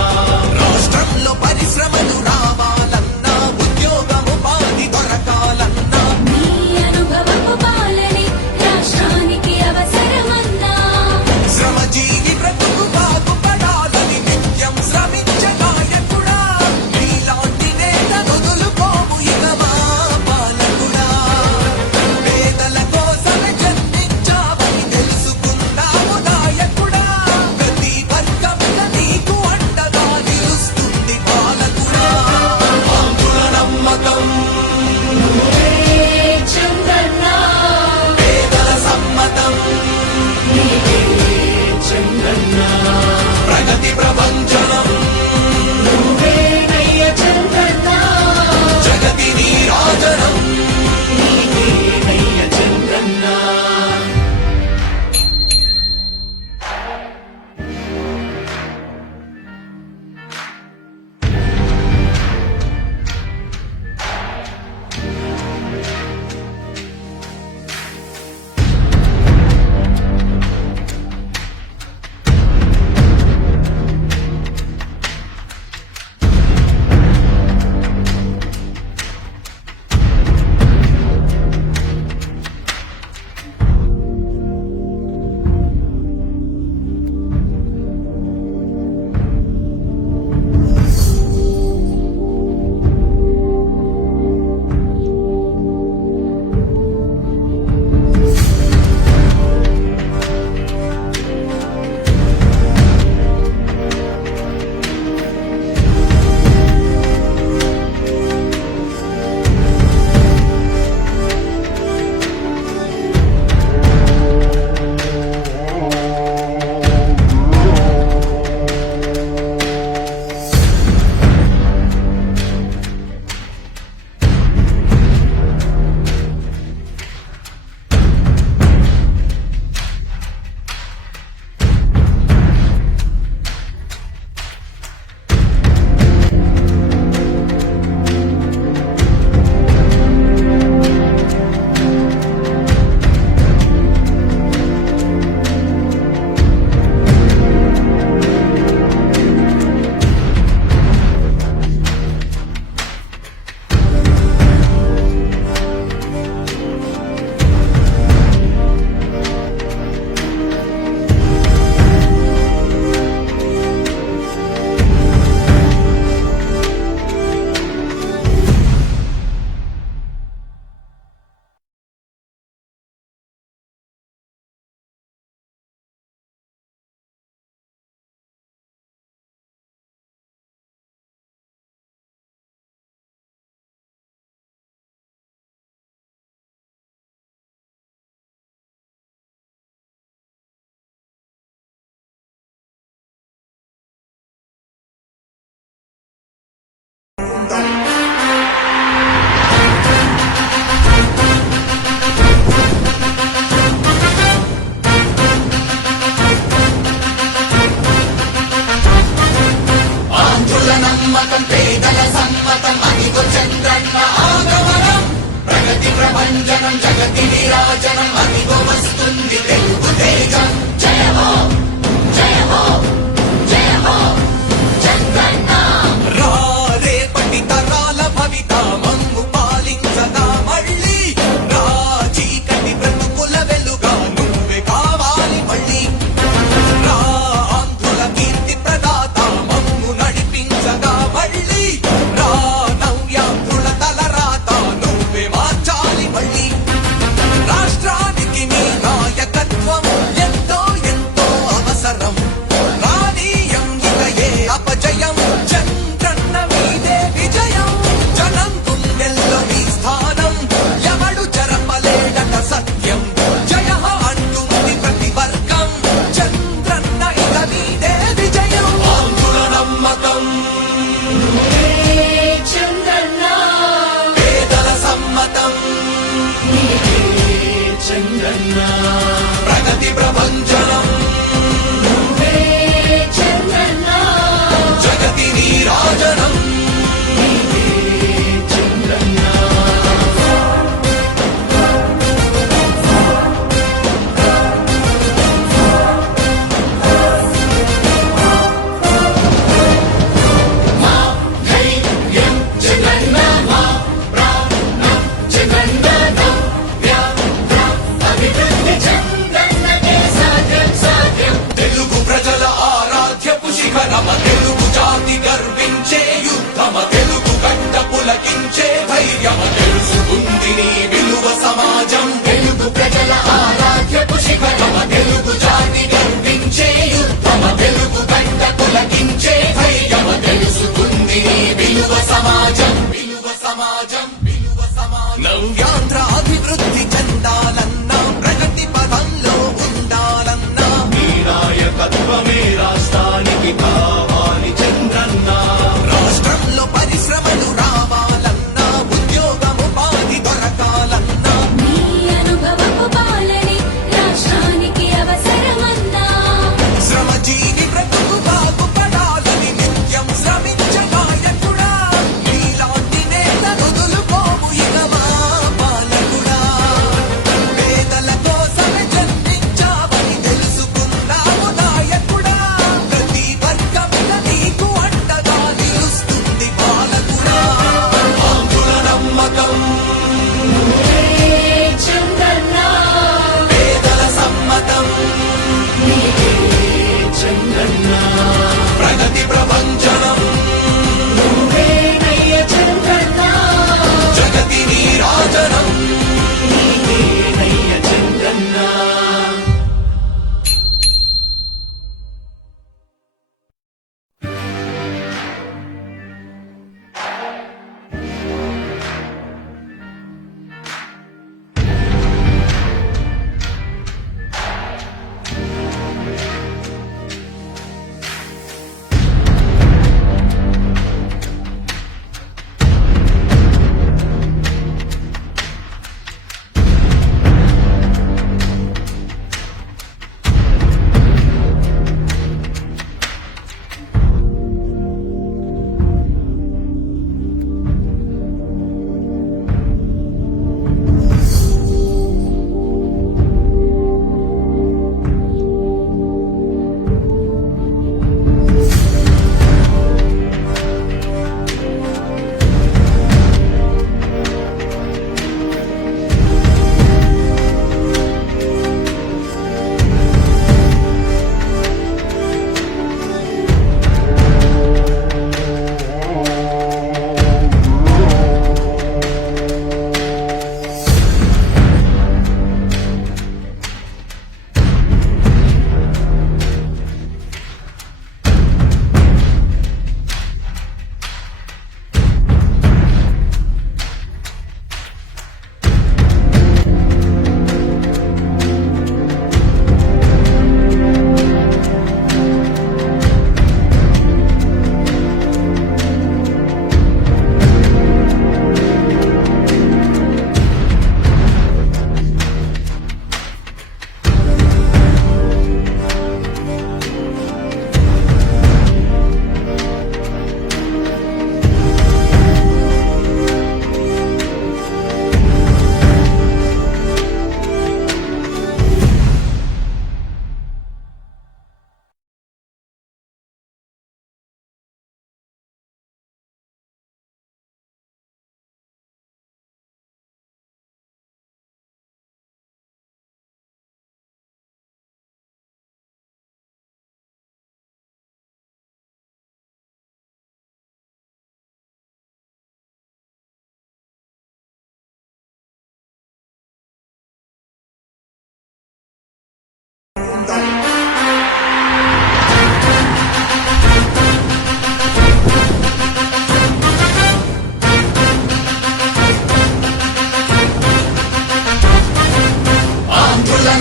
రాష్ట్రంలో పరిశ్రమలు రావాలన్నా ఉద్యోగముపాధి దొరకాలన్నా నీ అనుభవపు పాలనే రాష్ట్రానికి అవసరమన్నా శ్రమజీవి బ్రతుకు బాగుపడాలని నిత్యం శ్రమించే నాయకుడా నీలాంటి నేత వదులుకోము ఇక మా పాలకుడా పేదల కోసమే జన్మించావని తెలుసుకున్నావు నాయకుడా ప్రతి వర్గంలో నీకు అండగా నిలుస్తుంది పాలకుడా ఆంధ్రుల నమ్మకం చంద్రన్న పేదల సమ్మతం చంద్రన్న ప్రగతి ప్రపంచనం నువ్వేనయ్య చంద్రన్న జగతి నీరాజనం నీకేనయ్య చంద్రన్న ఆంధ్రుల నమ్మకం పేదల సమ్మతం అదిగో చంద్రన్న ఆగమనం ప్రగతి ప్రభంజనం జగతి నిరాజనం అదిగో వస్తుంది తెలుగు తేజం జయ హో జయ హో జయ హో చంద్రన్న రా రేపటి తరాల భవిత మమ్ము పాలించగా మళ్ళీ రా చీకటి బ్రతుకుల వెలుగా నువ్వే కావాలి మళ్ళీ రా ఆంధ్రుల కీర్తి ప్రదాత మమ్ము నడిపించగా మళ్ళీ రా నవ్యాంధ్రుల తలరాత నువ్వే మార్చాలి మళ్ళీ రాష్ట్రాన్ని చంద్రన్న ప్రగతి ప్రభంజనం నువ్వే చంద్రన్న జగతి నీరాజనం చంద్రన్న ధైర్యం చంద్రన్న మా ప్రాణం చంద్రన్న నవ్య అభివృద్ధి చంద్రన్నకే సాధ్యం సాధ్యం తెలుగు ప్రజల ఆరాధ్యపు శిఖరమ తెలుగు జాతి గర్వించే యుద్ధమ తెలుగు గడ్డ పులకించే ధైర్యమ తెలుసుకుంది నీ విలువ సమాజం తెలుగు ప్రజల ఆరాధ్యపు శిఖరమ తెలుగు జాతి గర్వించే యుద్ధమ తెలుగు గడ్డ పులకించే ధైర్యమ తెలుసుకుంది నీ విలువ సమాజం విలువ సమాజం విలువ సమాజం నవ్యాంధ్ర అభివృద్ధి చెందాలన్నా ప్రగతి పదంలో ఉండాలన్నా నీ నాయకత్వమే రాష్ట్రానికి కావాలి చంద్రన్న రాష్ట్రంలో పరిశ్రమలు రావాలన్నా ఉద్యోగము పాది దొరకాలన్నా నీ అనుభవపు పాలనే రాష్ట్రానికి అవసరమన్నా శ్రమజీవి బ్రతుకు బాగుపడాలని నిత్యం శ్రమించే నాయకుడా నీలాంటి నేత వదులుకోము ఇక మా పాలకుడా పేదల కోసమే జన్మించావని తెలుసుకున్నావు నాయకుడా ప్రతి వర్గంలో నీకు అండగా నిలుస్తుంది పాలకుడా ఆంధ్రుల నమ్మకం నువ్వే చంద్రన్న పేదల సమ్మతం చంద్రన్న ప్రగతి ప్రభంజనం నువ్వే నయ్య చంద్రన్న జగతి నీరాజనం నయ్య చంద్రన్న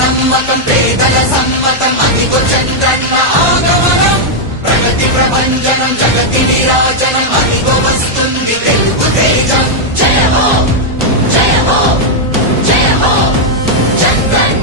నమ్మకం పేదల సమ్మతం అదిగో చంద్రన్న ఆగమనం ప్రగతి ప్రభంజనం జగతి నిరాజనం అదిగో వస్తుంది తెలుగు తేజం జయ హో జయ హో జయ హో చంద్రన్న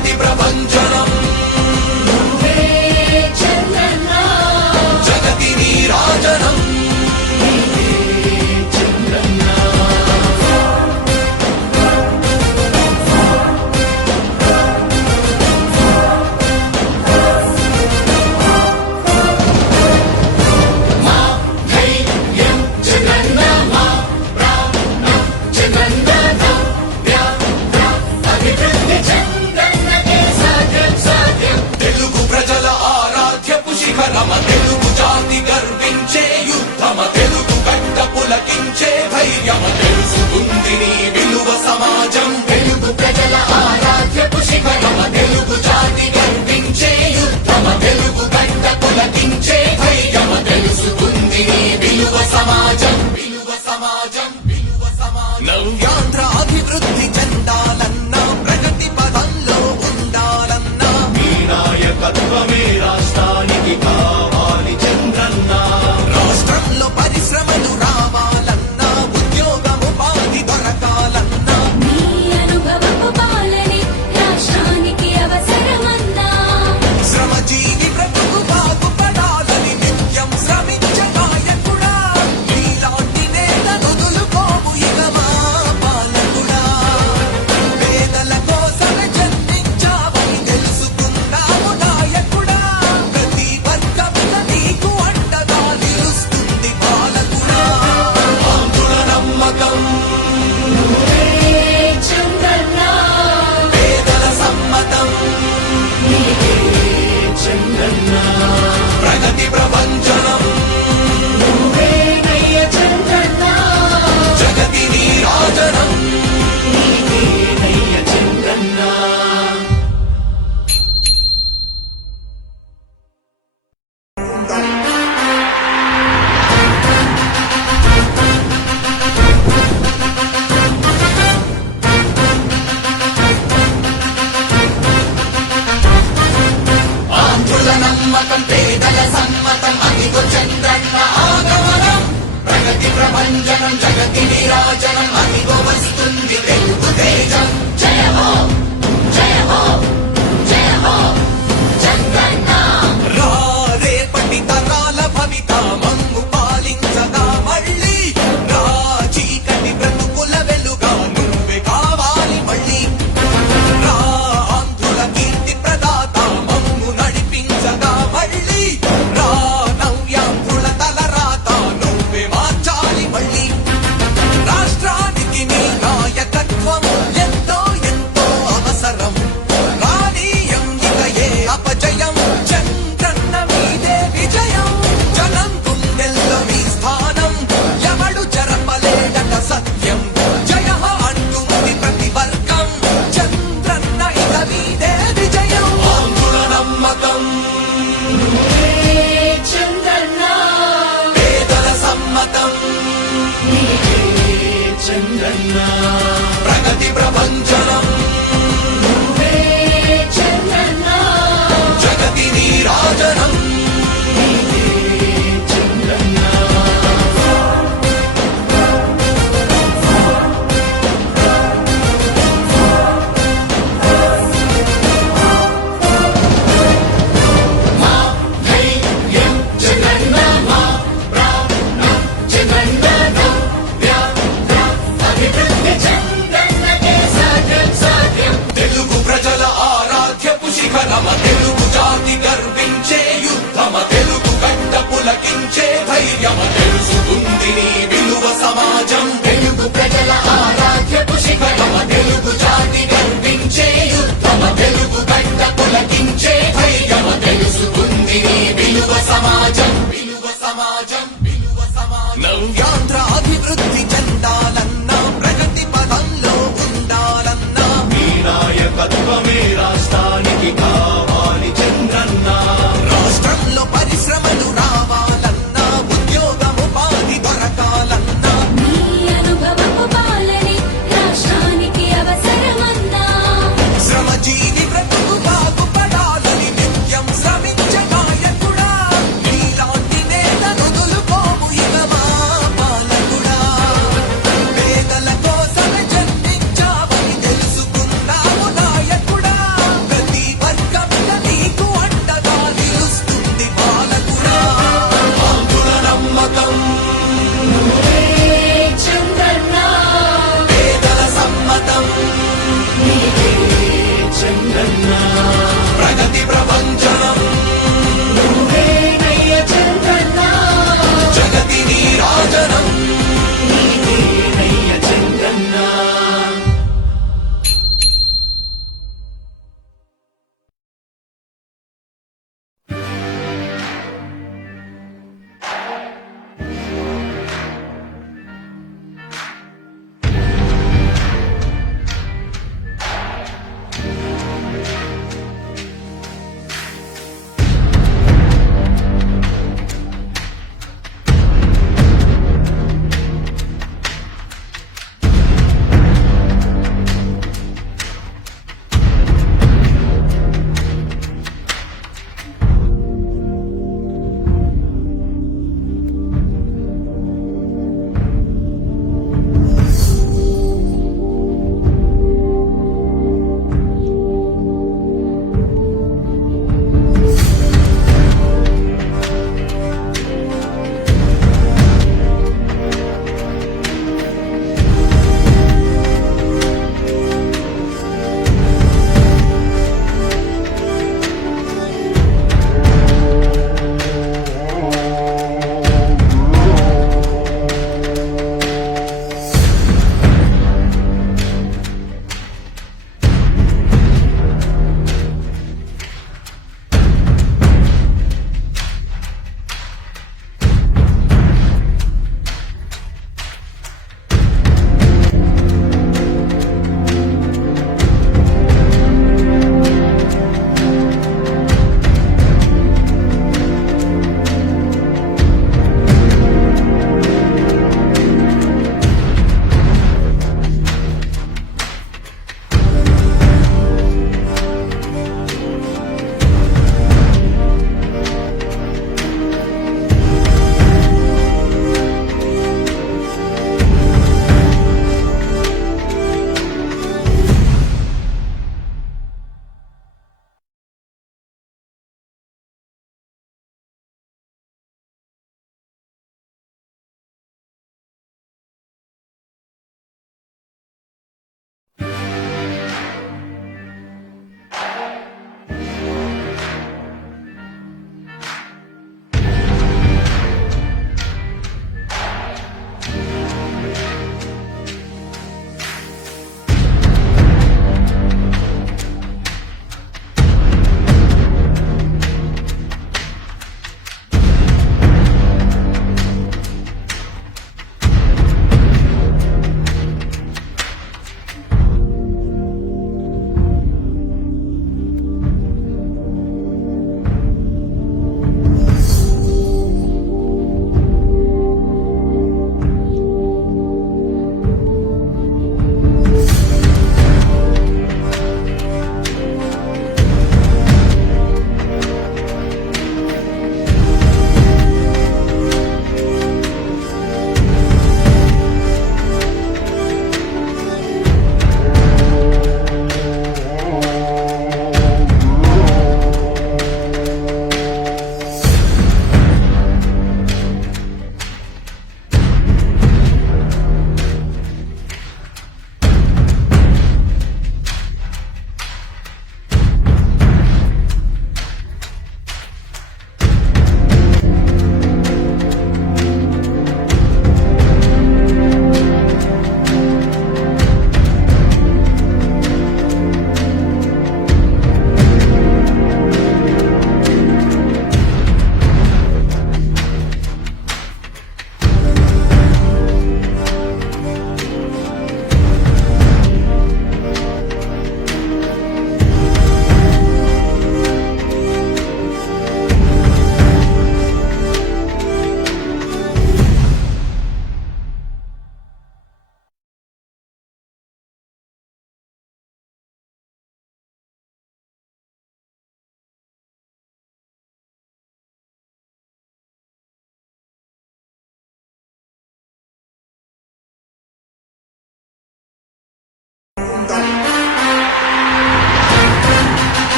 ప్రగతి ప్రభంజనం నువ్వే చంద్రన్న జగతి నీరాజనం ధైర్యం చంద్రన్న మా ప్రాణం చంద్రన్న అభివృద్ధి చంద్రన్నకే సాధ్యం సాధ్యం తెలుగు ప్రజల ఆరాధ్యపు శిఖరమ తెలుగు జాతి గర్వించే యుద్ధమ తెలుగు గడ్డ పులకించే ధైర్యమ తెలుసుకుంది నీ విలువ సమాజం తెలుగు ప్రజల ఆరాధ్యపు శిఖరమ తెలుగు జాతి గర్వించే యుద్ధమ తెలుగు గడ్డ పులకించే ధైర్యమ తెలుసుకుంది నీ విలువ సమాజం విలువ సమాజం విలువ సమాజం నవ్యాంధ్ర అభివృద్ధి చెందాలన్నా ప్రగతి పదంలో ఉండాలన్నా నీ నాయకత్వమే రాష్ట్రానికి కావాలి చంద్రన్న రాష్ట్రంలో పరిశ్రమలు రావాలన్నా ఉద్యోగముపాధి దొరకాలన్నా నీ అనుభవపు పాలనే రాష్ట్రానికి అవసరమన్నా శ్రమజీవి బ్రతుకు బాగుపడాలని నిత్యం శ్రమించే నాయకుడా నీలాంటి నేత వదులుకోము ఇక మా పాలకుడా పేదల కోసమే జన్మించావని తెలుసుకున్నాము నాయకుడా ప్రతి వర్గమున నీకు అండగా నిలుస్తుంది పాలకుడా ఆంధ్రుల నమ్మకం నువ్వే చంద్రన్న పేదల సమ్మతం చంద్రన్న ప్రగతి ప్రభంజనం నువ్వే నయ్య చంద్రన్న జగతి నీరాజనం నయ్య చంద్రన్న ఆంధ్రుల నమ్మకం పేదల సమ్మతం అదిగో చంద్రన్న ఆగమనం ప్రగతి ప్రభంజనం జగతి నీరాజనం అదిగో వస్తుంది తెలుగు తేజం జయ హో జయ హో జయ హో చంద్రన్న రా రేపటి తరాల భవిత మమ్ము పాలించగా మళ్ళీ రా చీకటి బ్రతుకుల వెలుగా నువ్వే కావాలి మళ్ళీ రా ఆంధ్రుల కీర్తి ప్రదాత మమ్ము నడిపించగా మళ్ళీ రా నవ్యాంధ్రుల తలరాత నువ్వే మార్చాలి మళ్ళీ రాష్ట్రానికి నీ నాయకత్వం ఎంతో ఎంతో అవసరం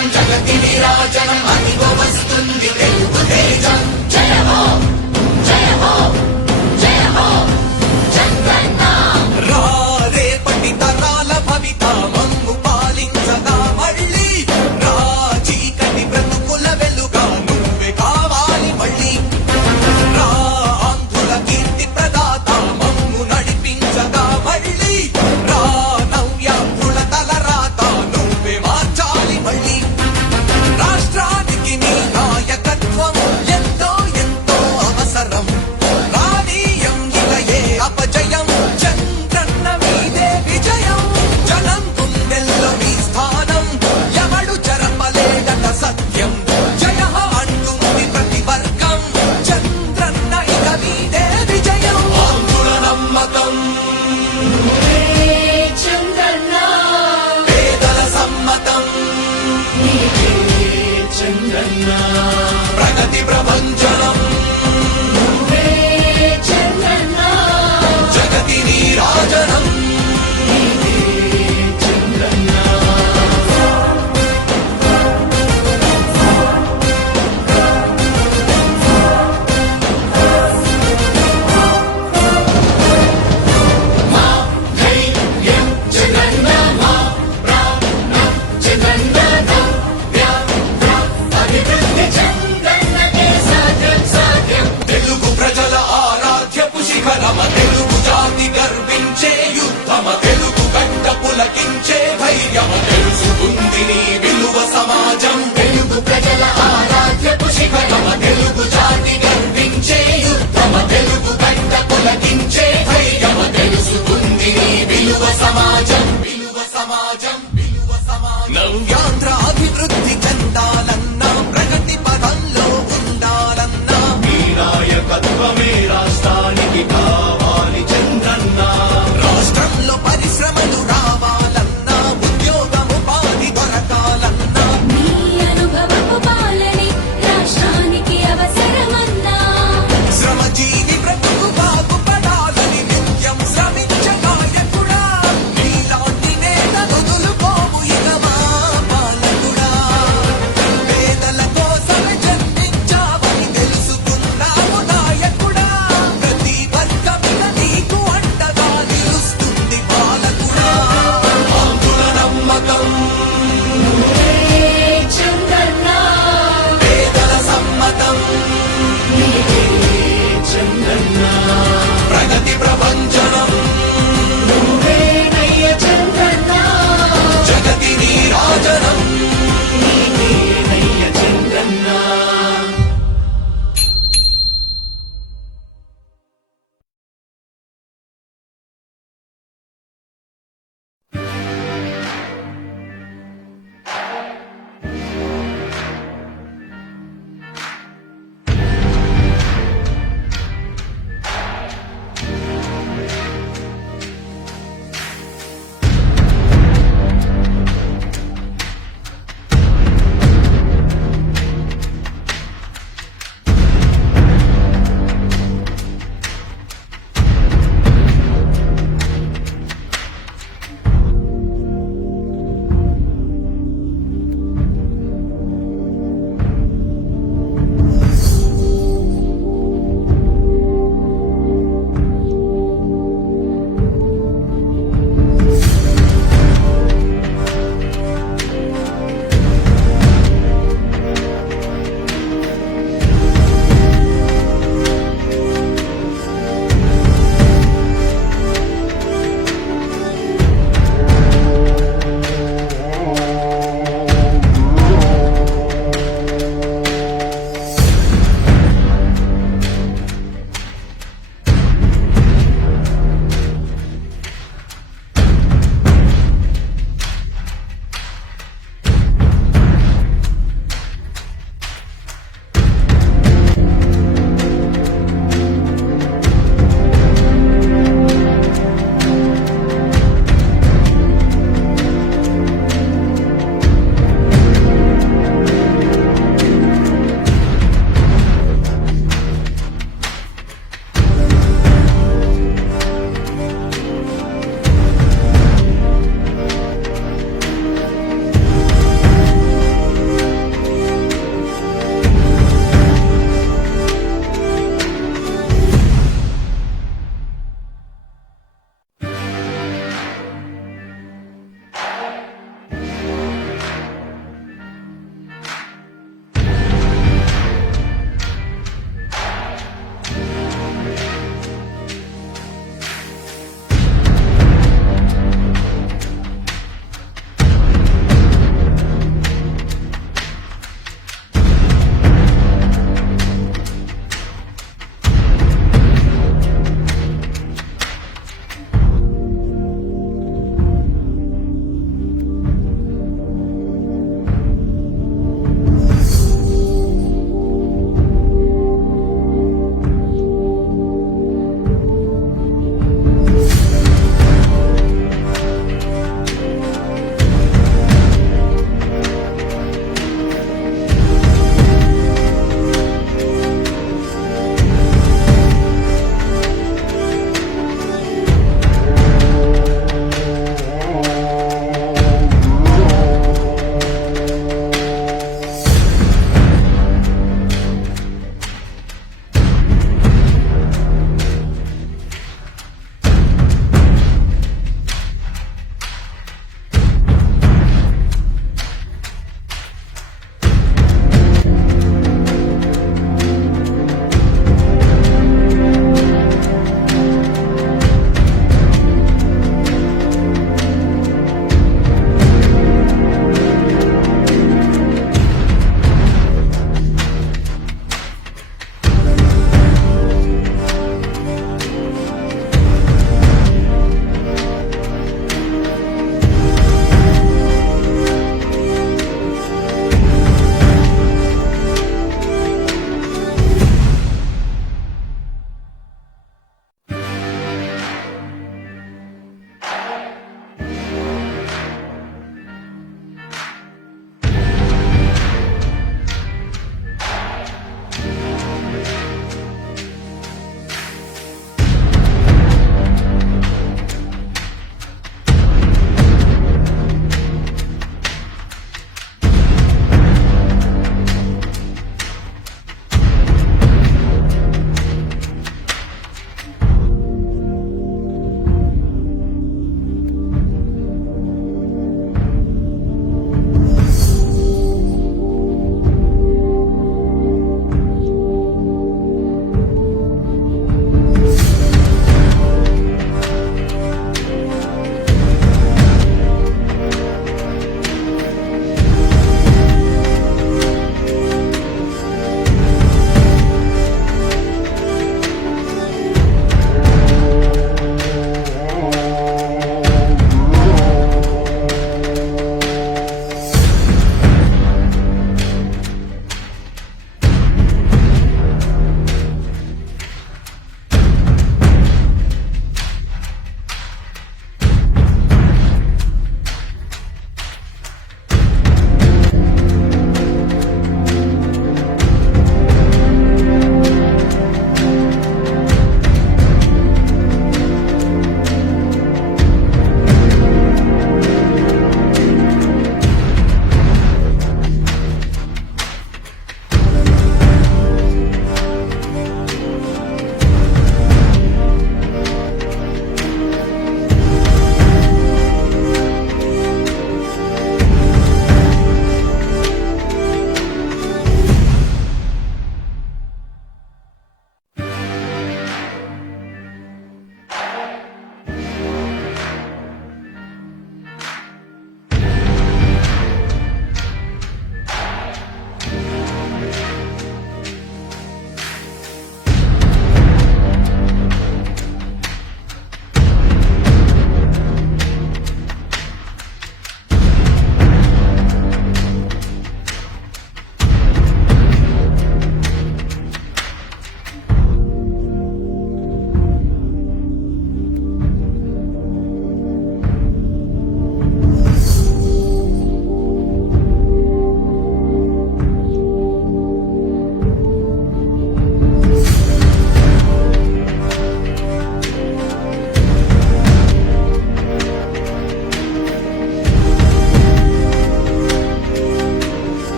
నూతనం జగతి విరాజనం అదిగో వస్తుంది తెలుగు తేజం జయ హో జయ హో జయ హో చంద్రన్న రా రేపటి తరాల భవిత మమ్ము పాలించగా మళ్ళీ రా చీకటి బ్రతుకుల వెలుగా నువ్వే కావాలి మళ్ళీ రా ఆంధ్రుల కీర్తి ప్రదాత మమ్ము నడిపించగా మళ్ళీ రా నవ్యాంధ్రుల తలరాత నువ్వే మార్చాలి మళ్ళీ రాష్ట్రానికి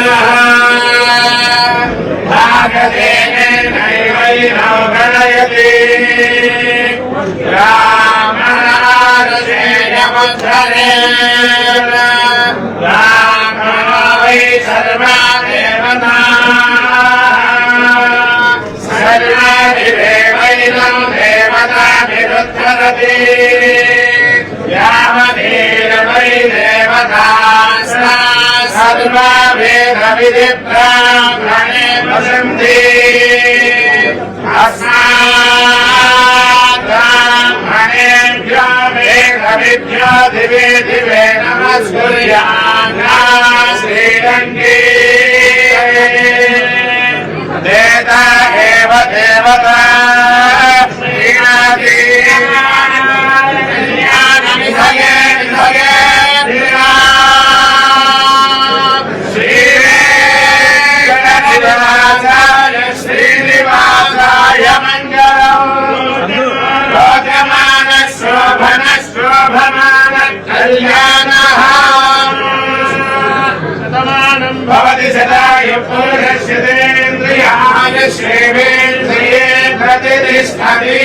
नः भागदेनैवैनो गणयति रामनारसेयमुद्धरेण रामो वै सर्वा देवताः सर्वाभिदेवैनं देवताभिरुद्धरति यावधीरवै देवतास्ता सर्वा वेदविधिब्राह्मणे वसन्ति अस्मात् ब्राह्मणेभ्यो वेदविभ्यो दिवे दिवे नमस्कुर्यान्ना श्रीरङ्गी देता एव देवता श्रीनाथी कल्याणनिधये निधये श्रीवेङ्कटनिवासाय श्रीनिवासाय मङ्गलम् लोकमानशोभनशोभमान कल्याणः शतमानं भवति सदाय पुरुषस्येन्द्रियाय श्रीवेन्द्रिये प्रतिष्ठति